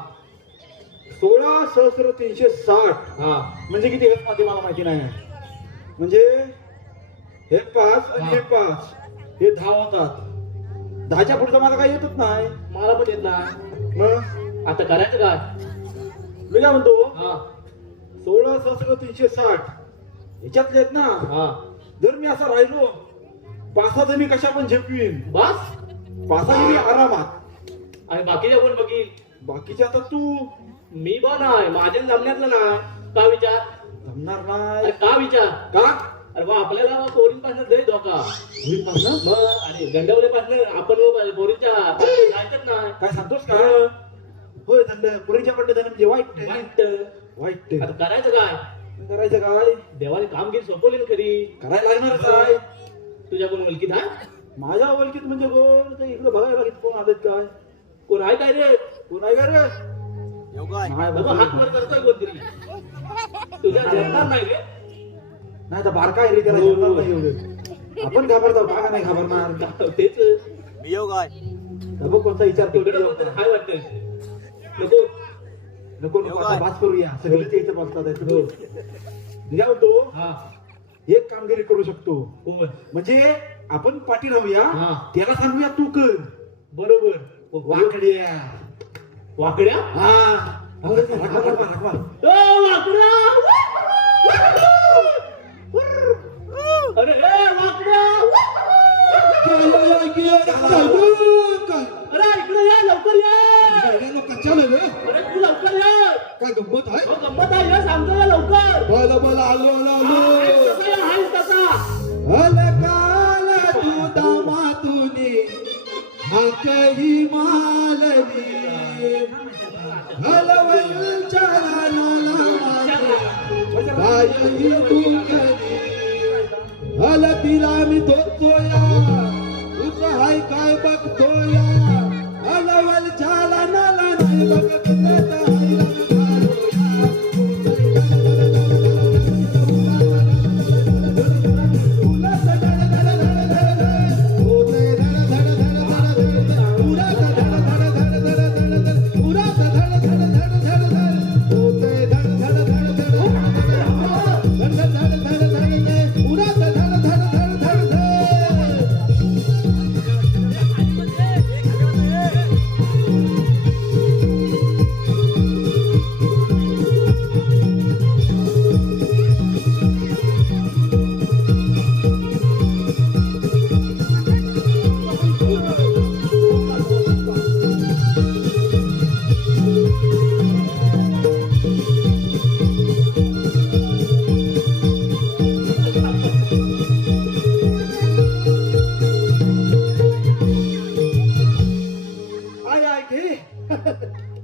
16,360 हा म्हणजे किती हेच मध्ये मला माहिती नाही. म्हणजे हे 5 आणि हे 5 हे 10 होतात. 10च्या पुढचं मला काही येतच नाही. मला पण येत नाही. मग आता करायचं काय? मी काय म्हणतो, हा 16,360 ह्याच्यातले आहेत ना. हा जर मी असा राहिलो 5 मी कशा पण झेपवीन. बस. 5 मी आरामात. आणि बाकीच्या कोण बघील? बाकीचे आता तू मी पण आहे. माझ्या जमण्यातलं ना. का विचार? जमणार अरे नाही. का विचार? का अरे बा आपल्याला पोरींपासून लय धोका. मग अरे गंडावलेपासून आपण पोरींच्या जायचंच नाही. काय सांगतोस का? होय धंदा पुरीच्या पडले धंदा म्हणजे वाईट वाईट. वाईट. आता करायचं काय? करायचं काय? देवाने कामगिरी सोपवली ना खरी. करायला लागणारच आहे. तुझ्या कोण मुलकीत आहे? माझ्या ओळखीत म्हणजे कोण ते इकडे बघायला लागत कोण आलेत काय? कोण आहे काय रे? कोण आहे का रे? नाही बाबा बाबा. हात वर करतोय कोणतरी. तुझ्या जमणार नाही रे. नाही तर बारका आहे रे, त्याला जमणार नाही एवढं. आपण घाबरतो, बागा नाही घाबरणार. तेच बघ कोणता विचार तिकडे तिकडे कोणतरी हाय वाटतंय. नको. नको नको आता बात करूया. सगळेच इथे बसतात आहेत. मी काय म्हणतो, हा एक कामगिरी करू शकतो. कोण? म्हणजे आपण पाठी राहूया, हा. त्याला सांगूया तू कर. बरोबर. वाकड्या. वाकड्या? हा राखवा, राखवा, राखवा. ओ, वाकड्या! अरे ए, वाकड्या! अरे इकडे या, लवकर या. कशाला रे? अरे तू लवकर या. काय गंमत आहे? हो, गंमत आहे या, सांगतो या लवकर. बोला बोला आलो आलो कसा या, हाय तसा. अलकाल तू दामातुनी हाकही मालवी हलवल चरणा काय ही दुखली हलतीला मी धोतोया तुझ हाय काय बघतोया अलवल झाला नाला नाही बघत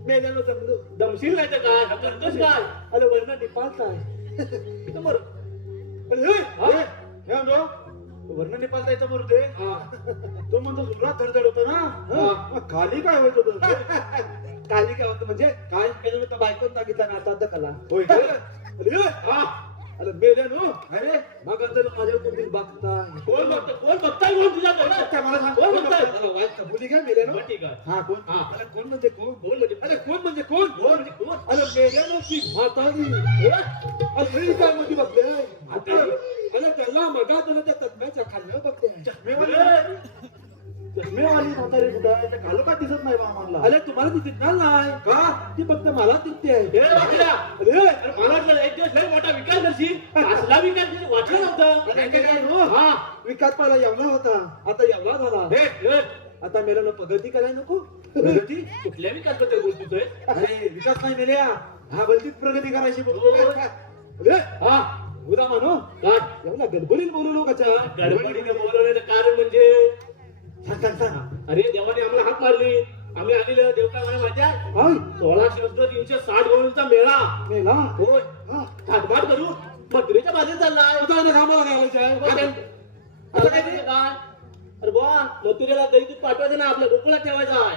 मेल्यानं जमलो दमशील नाही तर काय करतोस काय अरे वर्ण नेपाळताय समोर वर्ण नेपाळतायचा समोर दे तो म्हणतो सुरात धडधड होतो ना खाली काय होत होत खाली काय होतं म्हणजे काय केलं होतं बायकोन सांगितलं ना आता कला होय अरे मेल्यानो अरे मग माझ्यावर कोणी बघताय कोण बघताय कोण तुझ्या काय मला सांग कोण बघताय वाईट कबुली घ्या मेल्यानो ठीक आहे हा कोण अरे कोण म्हणजे कोण अरे मेल्यानो ती म्हातारी अरे काय मध्ये बघते अरे त्याला मगा त्याला त्या तत्म्याच्या खाल्लं बघते चष्मेवाली म्हातारी कुठं आहे ते घालू का दिसत नाही बा आम्हाला अरे तुम्हाला ती दिसणार नाही का ती फक्त मला दिसते हे वाटल्या. अरे मला वाटलं एक दिवस लय मोठा विकास करशील असला विकास तुझं वाटलं नव्हतं हा विकास पहिला एवढा होता आता एवढा झाला हे आता मेल्यानं प्रगती करायला नको प्रगती कुठल्या विकास बद्दल बोलतोय अरे विकास नाही मेल्या हा भलतीच प्रगती करायची अरे हा उदा म्हणू काय एवढा गडबडीत बोलू लोकांच्या गडबडीने बोलवण्याचं कारण म्हणजे अरे देवाने आम्हाला हात मारली आम्ही आलेलो देवता मला माहिती आहे 16,360 गोळींचा मेळा मेला होय थाटमाट करू मथुरेच्या बाजूला चाललाय कामाला घालायचं आता काय ते काय अरे बुवा मथुरेला दही दूध पाठवायचं ना आपल्या गोकुळात ठेवायचा आहे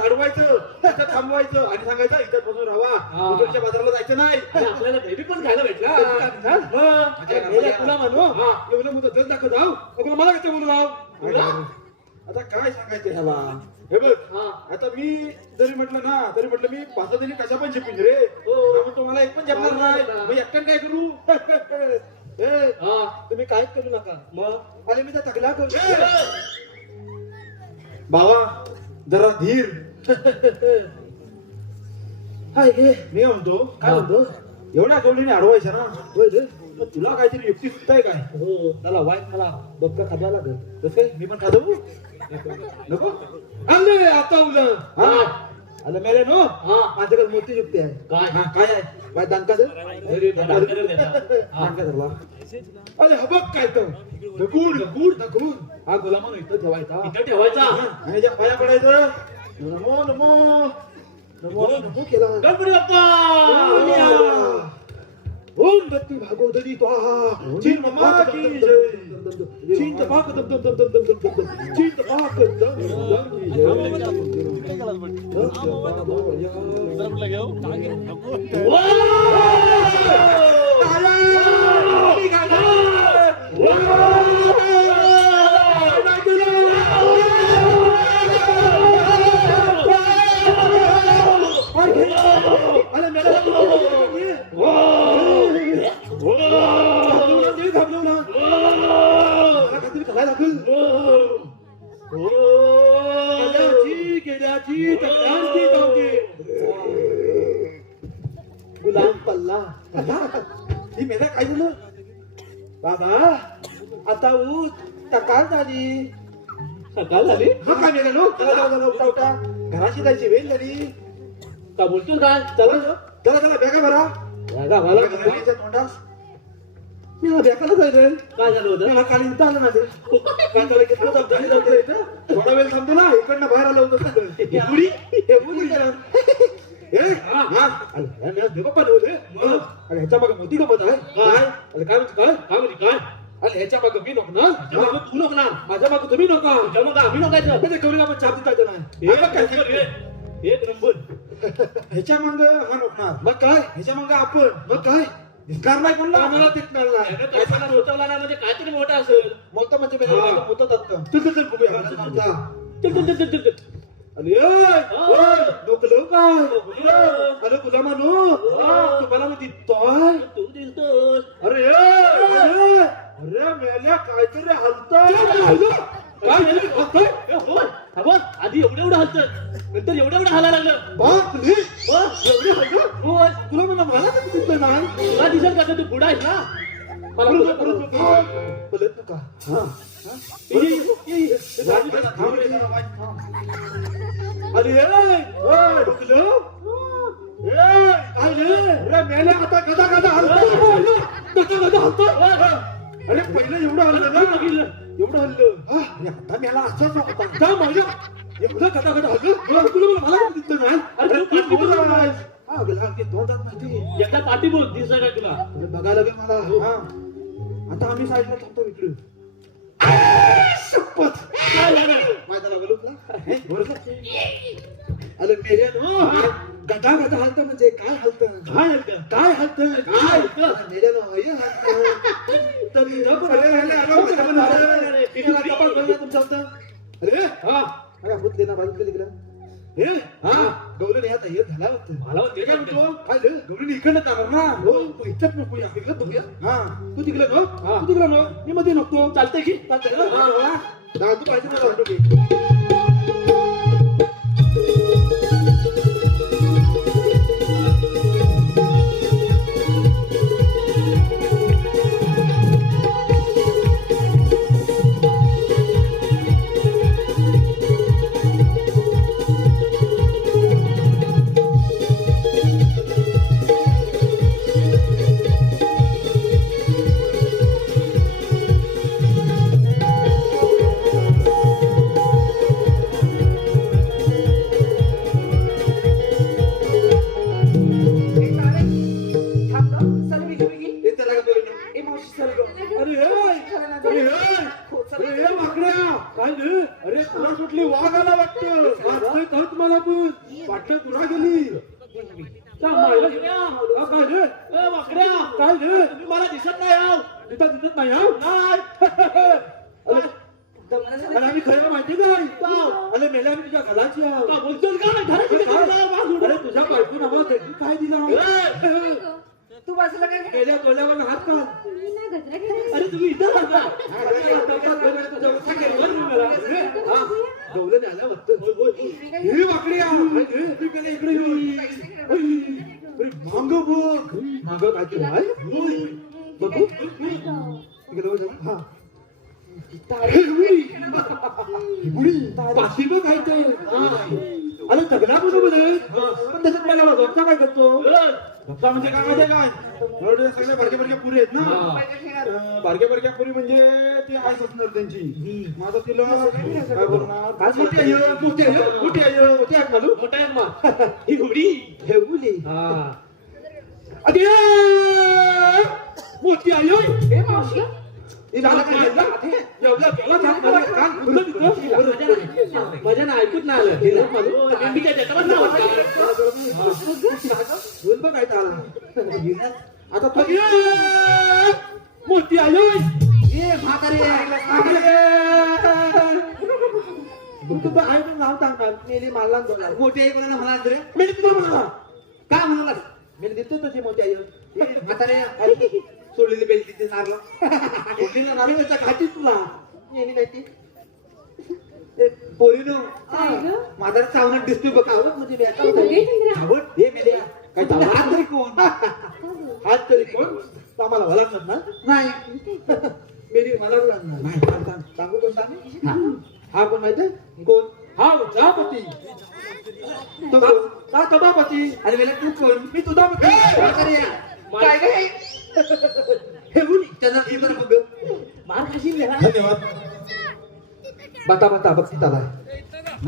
अडवायचं तिथं थांबवायचं आणि सांगायचं इथं बसून राहा मथुरेच्या बाजाराला जायचं नाही आणि आपल्याला दही पण खायला भेटला तुला म्हणू एवढं मुलं जर दाखवत जाऊ मला कसं बोलू राव आता काय सांगायचं ह्याला हे बघ आता मी जरी म्हटलं ना तरी म्हटलं मी 5 जणी कशा पण झेपिन रे तुम्हाला एक पण झेपणार नाही मी एकट्यान काय करू तुम्ही काहीच करू नका मग अरे मी त्या तगला करू बाबा जरा धीर हाय हे मी म्हणतो काय म्हणतो एवढ्या जोडीने अडवायचं ना होय रे मग तुला काहीतरी युक्ती सुचताय काय हो त्याला वाईट मला डबका खावा लागेल कसं मी पण खाऊ नको अरे आता उलट अरे मेले नो माझ्याकडे मोठी युक्ती आहे काय आहे काय दानका अरे हा बघ काय तर ढकून हा गुलामान इथं ठेवायचा आणि ज्या पाया पडायचं नमो नमो नमो नमो केला गणपती बाप्पा ओम भक्ती भागवदली स्वाहा चीन ममा की जय चीन तपाक दम दम दम दम दम दम दम चीन तपाक दम दम की अरे मेरा गुलाम पल्ला ही मेधा काय झालं बाबा आता उठ सकाळ झाली सकाळ झाली हा काय मेला नो उठा घराशी जायची वेळ झाली का बोलतो काय चला चला बॅगा भरा मला तोंडास मी बॅगाला जायचं काय झालं होतं मला काल इथं आलं ना काय झालं की थोडा वेळ थांबतो ना इकडनं बाहेर आलं होतं ह्याच्या मागे मोठी गमत आहे काय अरे काय म्हणते काय म्हणते काय अरे ह्याच्या मागे मी नको ना तुझ्या मागं तू नको ना माझ्या मागे तुम्ही नका तुझ्या मागं आम्ही नकायचं म्हणजे गौरीला आपण चाप देता येतं नाही एक नंबर ह्याच्या माग हा नकणार मग काय ह्याच्या माग आपण मग काय दिसणार नाही कोणला आम्हाला दिसणार नाही पैसा मोठवला ना म्हणजे काहीतरी मोठा असेल मोठं म्हणजे मोठं तत्व चल बघूया चल अरे डोकलं काय अरे गुलामानो तुम्हाला मग दिसतोय तू दिसतोय अरे अरे अरे मेल्या काहीतरी हलतंय काय बघ आधी एवढं हलतं नंतर एवढं हालायला लागलं बापरे एवढे हलतं होय तुला म्हणा मला तर दिसलं नाही तुला दिसेल का तू पुढा आहेस ना मला बोलत नका हा अरे डुकलं काय रे मेल्या आता गदा गदा हलतो अरे पहिलं एवढं हल्लं ना एवढं हल्लं अरे आता मेला असाच होता का माझ्या एवढं गदा गदा हल्लं तुला मला दिसलं नाही अरे तू बोल हा गेला ते दोन दात माहिती एकदा पाठी बोल दिसला काय तुला बघायला गे मला हा आता आम्ही साईडला थांबतो इकडे शपथ काय झालं माझा लागलो तुला अरे मेरे नो गदा गदा हलत म्हणजे काय हलतं काय हलतं काय हलतं काय हलतं? मेरे नो हे हलतं तर तुझं पण तुमचं होतं अरे हा अरे भूत ना बाजूला तिकडं हे हा गौरीने आता हे झाला होतं मला म्हणते काय म्हणतो काय रे गौरीने इकडनं जाणार ना हो इथंच नको या इकडं बघूया हा तू तिकडे नो हा. तू तिकडे नो मी मध्ये नको चालतंय की चालतंय ना हा तू पाहिजे मला ऑटो घे अरे तुला सुटली वाघ आला वाटतं वाटतंय तर तुम्हाला पण वाटतं तुला गेली काय रे वाकड्या काय रे तुम्ही मला दिसत नाही आहो तिथं दिसत नाही हा अरे आम्ही खरं माहिती काय अरे मेल्या आम्ही तुझ्या घराची आहोत का बोलतोस का नाही घरात किती दिवस झाला? वाघ उडला. अरे तुझ्या बायकोन आम्हाला त्यांनी काय दिलं तू बाजूला काय गेल्या तोल्यावर हात काढ गजरा घेऊन अरे तुम्ही इथं राहता गवलं आल्या वाटतं ही वाकडी इकडे इकडे मांग बघ मांग काय केलं आहे बघू इकडे जाऊ हा पाठी बघ काय ते अरे सगळ्या बरोबर पण त्याच्यात मला झोपता काय करतो झोपता म्हणजे काय माहितीये काय एवढे सगळे बारके बारके पुरी आहेत ना बारके बारक्या पुरी म्हणजे ती आईच असणार त्यांची माझं तिला काय बोलणार काय मोठी आहे मोठी आहे मोठी आहे मोठी आहे मालू मोठा आहे मग ही घोडी हे बोली हा अरे मोठी आहे हे मावशी माझ्या ना ऐकूच नाही आलं मी काय त्याच्यावर नाव आता मोठी आयो नाव सांगणार मेली मारला मोठी आई कोणाला म्हणा रे मी म्हणा काय म्हणाला मी देतो तशी मोठी आई म्हातारे सोडलेली बेल तिथे नारला सोडलेला नारळ त्याच्या खाती तुला नेली नाही ती पोरीनो माझा चावण्यात दिसतोय बघ आवड म्हणजे आवड हे मेल्या काय हात तरी कोण हात तरी कोण आम्हाला ओळखणार ना नाही मेरी मला ओळखणार नाही सांगू कोण सांग हा कोण माहिती कोण हा उजापती तो कोण सभापती आणि मेला तू कोण मी तुझा काय काय हे बोली त्याला हे बरं बघ मार खाशील जरा. धन्यवाद बता बता बघती त्याला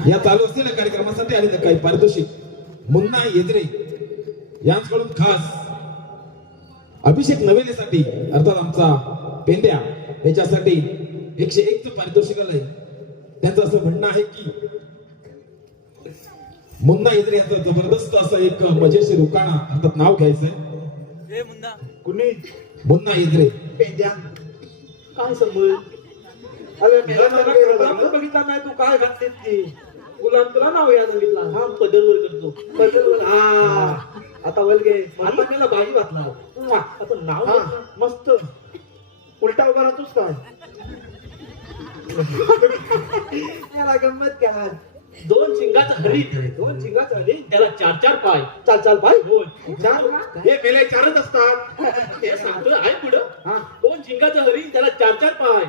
या चालू असलेल्या कार्यक्रमासाठी आणि काही पारितोषिक मुन्ना येजरे यांच्याकडून खास अभिषेक नवेलेसाठी अर्थात आमचा पेंड्या याच्यासाठी 101चं पारितोषिक आलंय. त्यांचं असं म्हणणं आहे की मुन्ना येजरे यांचं जबरदस्त असं एक मजेशीर उखाणा अर्थात नाव घ्यायचंय. कुणी मुन्ना येजरे पेंड्या काय समज अरे मेला नवरा बघितला नाही तू काय घातलीस ती गुलाम तुला नाव या सांगितला हा पदरवर करतो. आता वलगे आता त्याला बाजी घातला आता नाव हा, मस्त उलटा उभा राहतोस काय याला गंमत काय 2 शिंगाचं हरिण 2 शिंगाचं हरिण त्याला 4 पाय. चाल पाय होय चाल हे मेले 4च असतात हे सांगतो आहे पुढं. हा 2 शिंगाचं हरिण त्याला 4 पाय.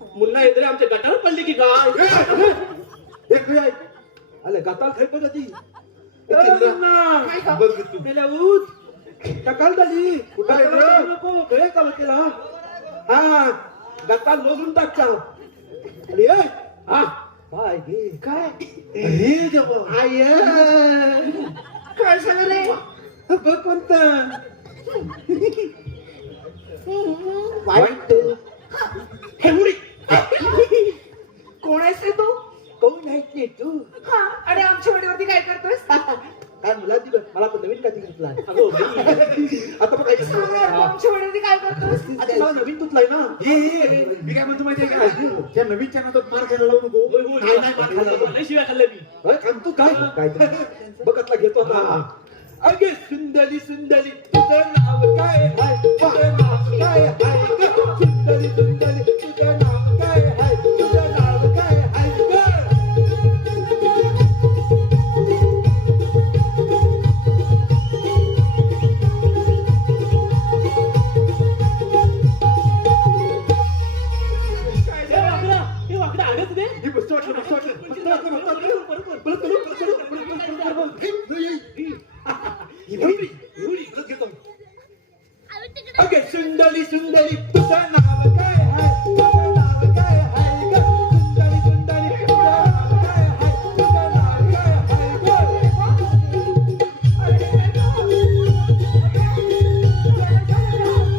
मुन्ना येदरे आमच्या गटावर पडली की काय? हे खय अरे गाताल खय बघ ती बघ तू मेल्या उठ टकाल झाली कुठं नको खय का केला हा गाताल लोगून टाकचा अरे हा काय घे काय अरे देवा आय काय सांगले बघ कोणतं वाईट हेमुडी कोण आहेस रे तू? कोण नाही तू हा, आणि आमच्या वडीवरती काय करतोस? काय मुलाची मला पण नवीन काठी घेतला अगो बाई. आता बघ काय सांग यार, तू आमच्या वडीवरती काय करतोस? आता मला नवीन तुटलाय ना हे मी काय म्हणतो माहितीये का त्या नवीन चॅनलात मार खायला लावू नको होय, होय. नाही मार खायला लावू लय शिव्या खाल्ल्या मी. अरे थांबतो काय बघतला घेतो आता अगे सुंदरी सुंदरी तुझं नाव काय हाय तुझं नाव काय हाय ग सुंदरी सुंदरी तुझं नाव काय हाय तुझं नाव काय हाय ग हे वाकडं आडच दे. हे मस्त वाटलं मस्त अगे सुंदरी सुंदरी तुझं नाव काय हाय तुझं नाव काय हाय ग सुंदरी सुंदरी तुझं नाव काय हाय तुझं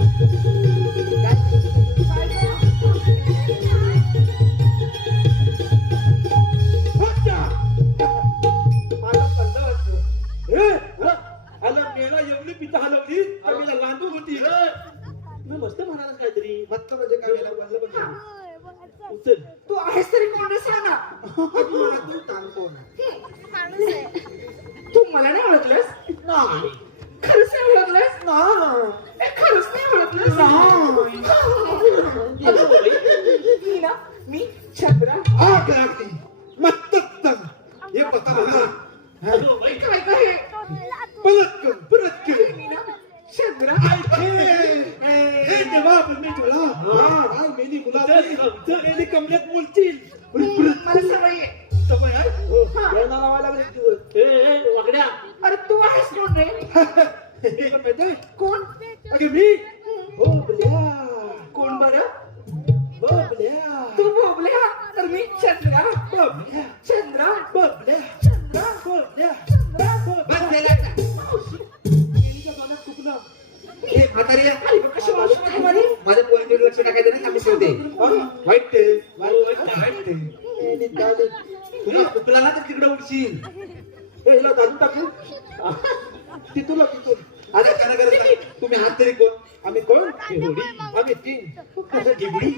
नाव काय हाय ग मेला एवढी पिता हलवली तर मेला लांडू होती मी मस्त म्हणालास काहीतरी. मस्त म्हणजे काय मेला बोललं पण उचल. तू आहेस तरी कोण रे सांग ना. तू ताण कोण तू मला नाही ओळखलंस? नाही खरंच नाही ओळखलंस? ए, खरंच नाही ओळखलंस? अगं बाई, मी छत्रा. आग लागली मस्त हे पता मला अगो बाई. काय काय परत कर मी ना छत्रा. हे देवा पण मी तुला काय मेली मुला मेली कमरेत बोलतील मला सवय आहे. सवय आहे यायला लावायला लागले दिवस ए, वाकड्या. अरे तू आहेस कोण रे? हे पण माहिती आहे? कोण? अगे मी बोबल्या कोण बरं? बोबल्या तू बोबल्या तर मी चंद्रा. बोबल्या चंद्रा बोबल्या चंद्रा बोबल्या चंद्रा. हे म्हातारी अरे बघ कशी वाजवते मध्ये. माझ्या पोरीकडे लक्ष टाकायचं नाही आम्ही ठेवते वाईट ते वाईट ते तुला ना तर तिकडे उडशील हे हिला घालून टाकू तिथून तिथून आता काय करत आहे? तुम्ही हात तरी कोण आम्ही कोण आम्ही 3 गिबडी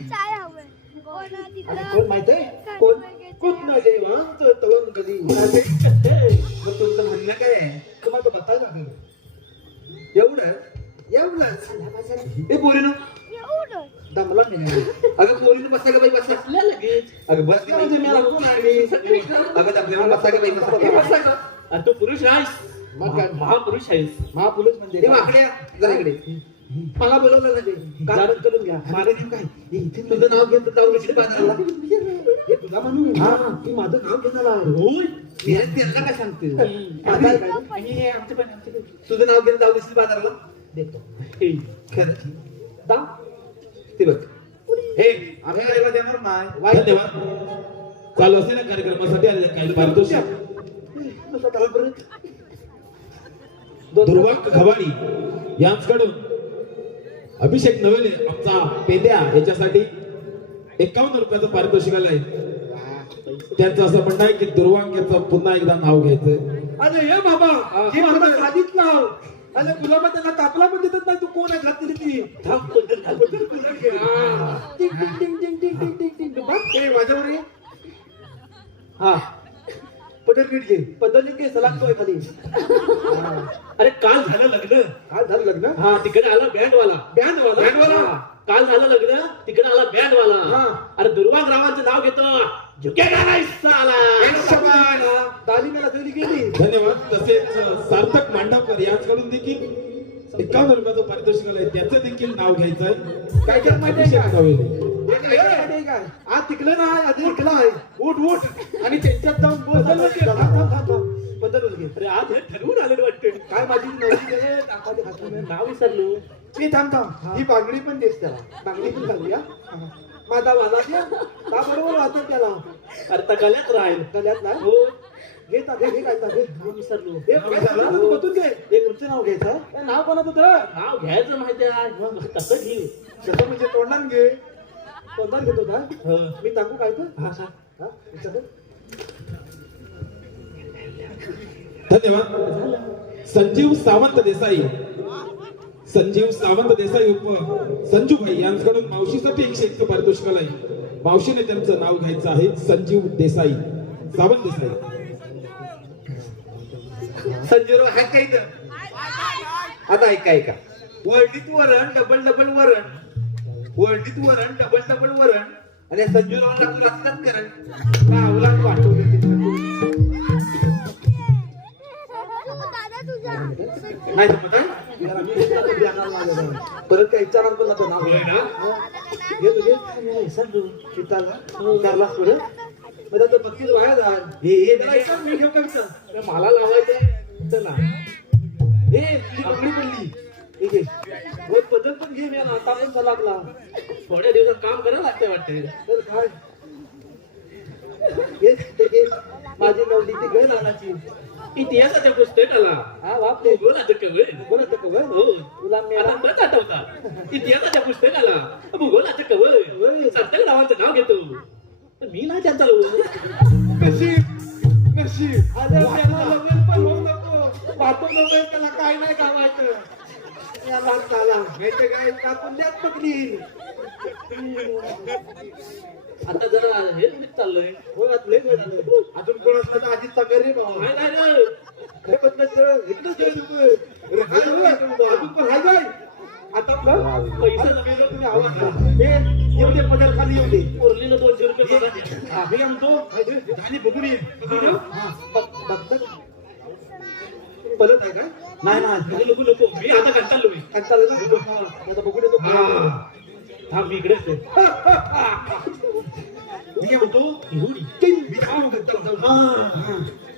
कोण माहित आहे कोण कोण ना देवांत तवंग गली मग तुमचं म्हणणं काय आहे तुम्हाला बतायला लागेल एवढंच हे पोरीनं दमला नाही अगं पोरीनं बसा का बाई बसा लगेच. अगं बस की म्हणजे मला कोण आहे अगं दमल्यावर बसा का बाई बसा अरे तू पुरुष आहेस. मग काय? महापुरुष आहेस. महापुरुष म्हणजे हे वाकड्या जरा इकडे मला बोलवलं नाही कारण करून घ्या मला देऊ काय हे इथे तुझं नाव घेत जाऊ कशी बाजाराला हे तुला म्हणू हा ती माझं नाव घेणार होय. मी त्यांना काय सांगते आणि हे आमचं पण आमचं पण. तुझं नाव घेत जाऊ कशी बाजाराला देतो हे. खरं दा ते बघ हे आम्ही यायला देणार नाही धन्यवाद. चालू असलेल्या कार्यक्रमासाठी आलेल्या काही पारितोषिक दुर्वांक खबाडी यांच्याकडून अभिषेक नवेले आमचा पेद्या याच्यासाठी 51 रुपयाचं पारितोषिक आलंय. त्यांचं असं म्हणणं आहे की दुर्वांक याचं पुन्हा एकदा नाव घ्यायचं. अरे हे बाबा हे मला साधीच नाव. अरे तुला मग त्यांना तापला पण देतात नाही. तू कोण आहे खात्री ती माझ्यावर ये. हा पटरकीट घे. पद्धती घे. सलाम तो खाली. अरे काल झालं लग्न. काय झालं लग्न? हा तिकडे आला बँडवाला. बँडवाला हा, काल झालं लग्न तिकडे आला बँडवाला. हा. अरे दुर्वांक रावांचं नाव घेतो. झुकेगा नाही साला. तालीमेला तरी गेली. धन्यवाद. तसेच सार्थक मांडवकर यांच्याकडून देखील 51 रुपयाचं पारितोषिक आलंय. त्याचं देखील नाव घ्यायचं आहे. काय काय माहिती अभिषेक आहे का? नवेले. काय आज तिकलं ना आधी इकलं आहे. उठ उठ आणि त्यांच्यात जाऊन बदल घे. अरे आज हे ठरवून आलेलं वाटतं. काय माझी नवरी गेले दाखवते हाताने. नाव विसरलो. मी थांब ही बांगडी पण देस त्याला. बांगडी पण घालूया. माझा वाजा द्या. का बरोबर वाजत त्याला. अरे तर गल्यात राहील. गल्यात नाही. हो घे तागे घे काय तागे. विसरलो. हे काय झालं? तू बतून घे. एक तुमचं नाव घ्यायचं आहे. हे नाव कोणाचं तर नाव घ्यायचं माहिती आहे. मग तसं घेऊ. कसं म्हणजे तोंडान घे. तोंडान घेतो का हं. मी टाकू काय तर हा सांग. हा विचार. धन्यवाद. संजीव सावंत देसाई. संजीव सावंत देसाई उर्फ संजूभाई यांच्याकडून मावशीसाठी 101 पारितोषिक आलंय. मावशीने त्यांचं नाव घ्यायचं आहे. संजीव देसाई सावंत देसाई. संजयराव हाय काय इथं? आता ऐका ऐका. वर्ल्डीत वरण डबल डबल वरण. वर्ल्डीत वरण डबल डबल वरण आणि संजयरावला तू रास्ताच करण. का अवलाद वाटवलं नाही जमत आहे? परत काय विचाराल पण नको नाव. घे तुझे विचारलास पुढे मग तो नक्कीच वाया जाल. हे त्याला विचार मी घेऊ का विचार. अरे मला लावायचं चला. हे तुझी कपडी पडली. हे घे. रोज बदल पण घे. मी आता पण लागला थोड्या दिवसात काम करायला लागते वाटते. तर काय हे ते घे. माझी नवली ती गळ लानाची. इतिहासाच्या पुस्तकाला हा बापरे. भूगोलाचं कवळ. बोलत का बरं? हो तुला मेला आता परत आठवता. इतिहासाच्या पुस्तकाला भूगोलाचं कवळ सार्थक रावांचं नाव घेतो. पण मी नाही त्यांचा नशीब नशीब. अरे त्याला लग्न पण होऊ नको. पाहतो नव्हे त्याला काय नाही गावायचं. याला चाला माहिती काय का पुण्यात पकडली. आता जरा हे चाललंय. हो लय वेळ झालं. अजून कोण असला तर आधीच सांगा रे बाबा. नाही नाही रे. काय बदलत तर इथलंच आहे तुम्ही. अरे हाय होय. अजून पण हाय काय आता पैसा जमेल तुम्ही आवाज हे येऊ दे. पदर खाली येऊ दे. उरलेलं 200 रुपये बघा द्या. हा मी काय म्हणतो झाली बघून ये. बघतात पलत आहे का? नाही नाही नको नको मी आता कंटाळलोय. काय चाललं ना. आता बघून येतो. थांब मी इकडेच आहे. मी काय म्हणतो मी थांब म्हणतो. हा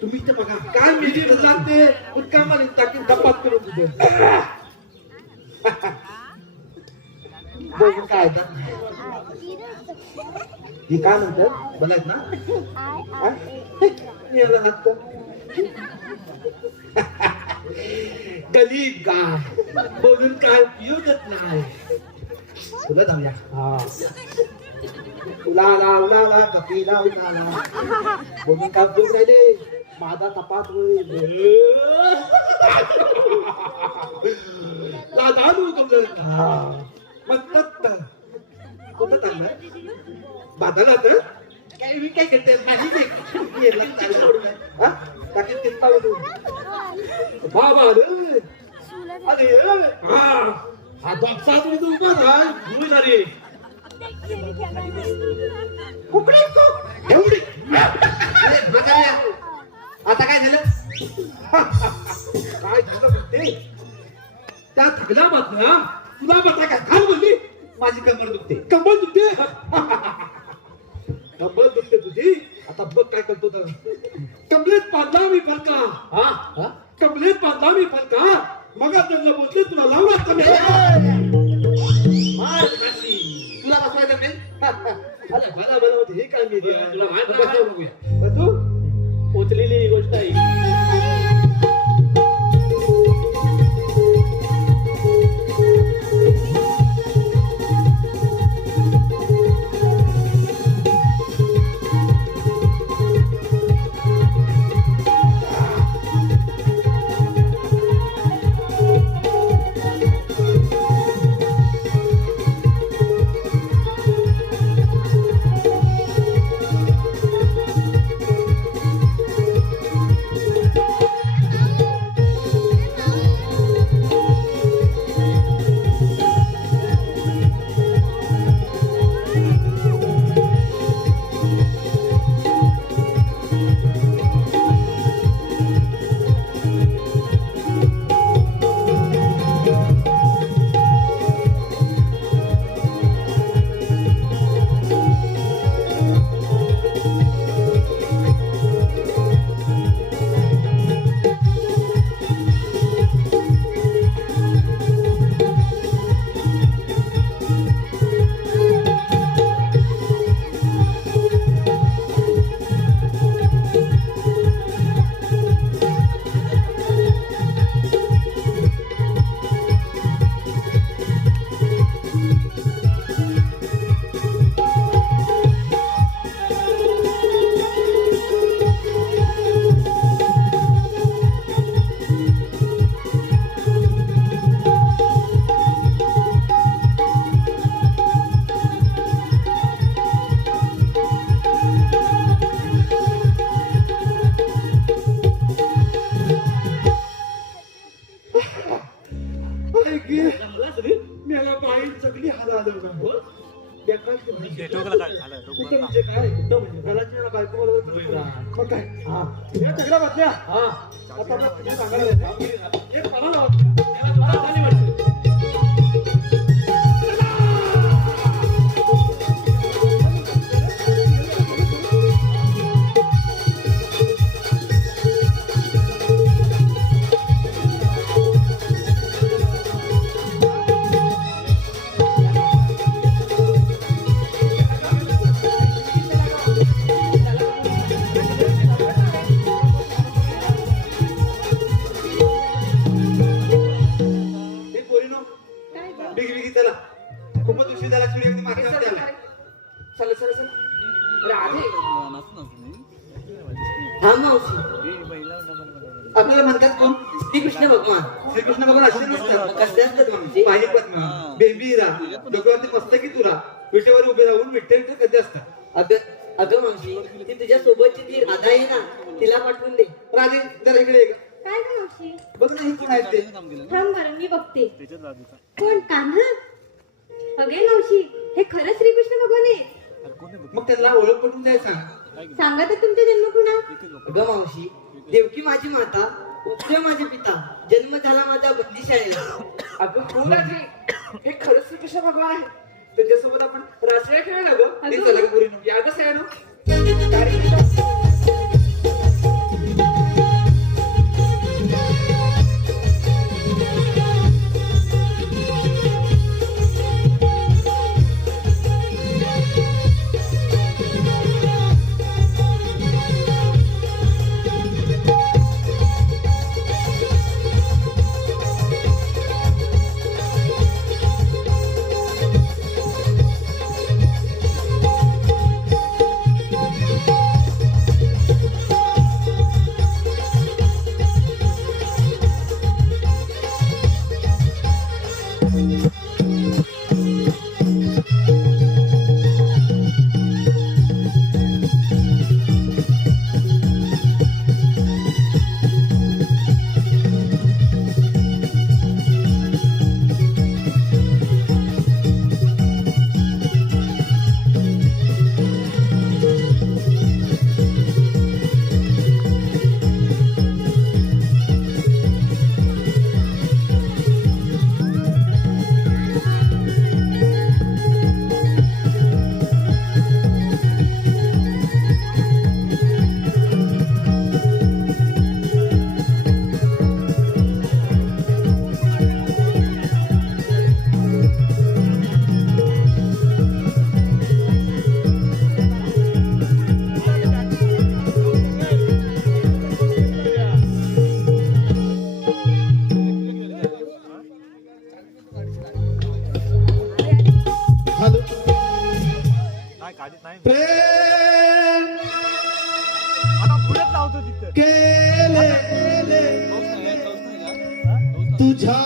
तुम्ही इथं बघा काय मी लागते उत्कामाने टाकीन कपात करून तुझे बघून काय ही काय म्हणतात बघायत ना लागत गलीब गाय बोलून काय उपयोगच नाही. तुला जाऊया. हा उलाला उलाला कपिला उलाला बोलून काय उपयोग राहिले. माझा तपास म्हणतात कोणतं चालणार बाजारात काय मी काय करते माझी टाकेल चिंता बाबा अरे हा बापसा तुम्ही उभा राहा. एवढी आता काय झालं. काय झालं म्हणते त्या थकल्या बातम्या तुला बता काय काय बोलली. माझी कमर दुखते. कंबर दुखते. कंबर दुखते तुझी. आता बघ काय करतो तर कमलेत बांधला मी फलका. हा कमलेत बांधला मी फलका. मग त्यांना बोलते तुला लावला कमी तुला बसवायचं नाही. अरे मला मला हे काय मी तुला माहित बघूया तू पोचलेली गोष्ट आहे. झाली मला बाई सगळी हाल आलं बघा. हो? कुठं म्हणजे काय घराची मला बायको बरोबर दुसरा. मग काय या सगळ्या बातम्या आता मला तुला सांगायला येते. एक मला लावा. त्याला जोरात झाली वाटते. हे पोरीनो बिगी बिगी चला खूपच उशीर झाला सूर्य अगदी माथ्यावरती आलाय. चल चल चल राधे हा मावशी आपल्याला म्हणतात कोण श्रीकृष्ण भगवान श्रीकृष्ण भगवान असे नसतात. कसे असतात मावशी पाहिली पद्मा बेबी रा डोक्यावरती मस्तकी तुला विटेवर उभे राहून विठ्ठल विठ्ठल कधी असतात. अगं मावशी ती तुझ्या सोबतची ती राधा आहे ना तिला पाठवून दे. राजे जरा इकडे ये गं. काय ग मावशी बघ ना हे कोण आहेत ते. थांब बरं मी बघते कोण कान्हा अगे मावशी हे खरंच श्रीकृष्ण भगवान आहे. मग त्यांना ओळख पटून द्याय सांग. सांगा तर तुमचा जन्म कुणा अगं मावशी देवकी माझी माता उत्सव माझे पिता जन्म झाला माझा बंदीशाळेला. अगं हो राधे हे खरंच श्रीकृष्ण भगवान आहे. त्याच्यासोबत आपण रासलीला खेळूया ना गं. ते चला गं पोरीनो. या गं सयानो. हॅलो प्रेम केले तुझ्या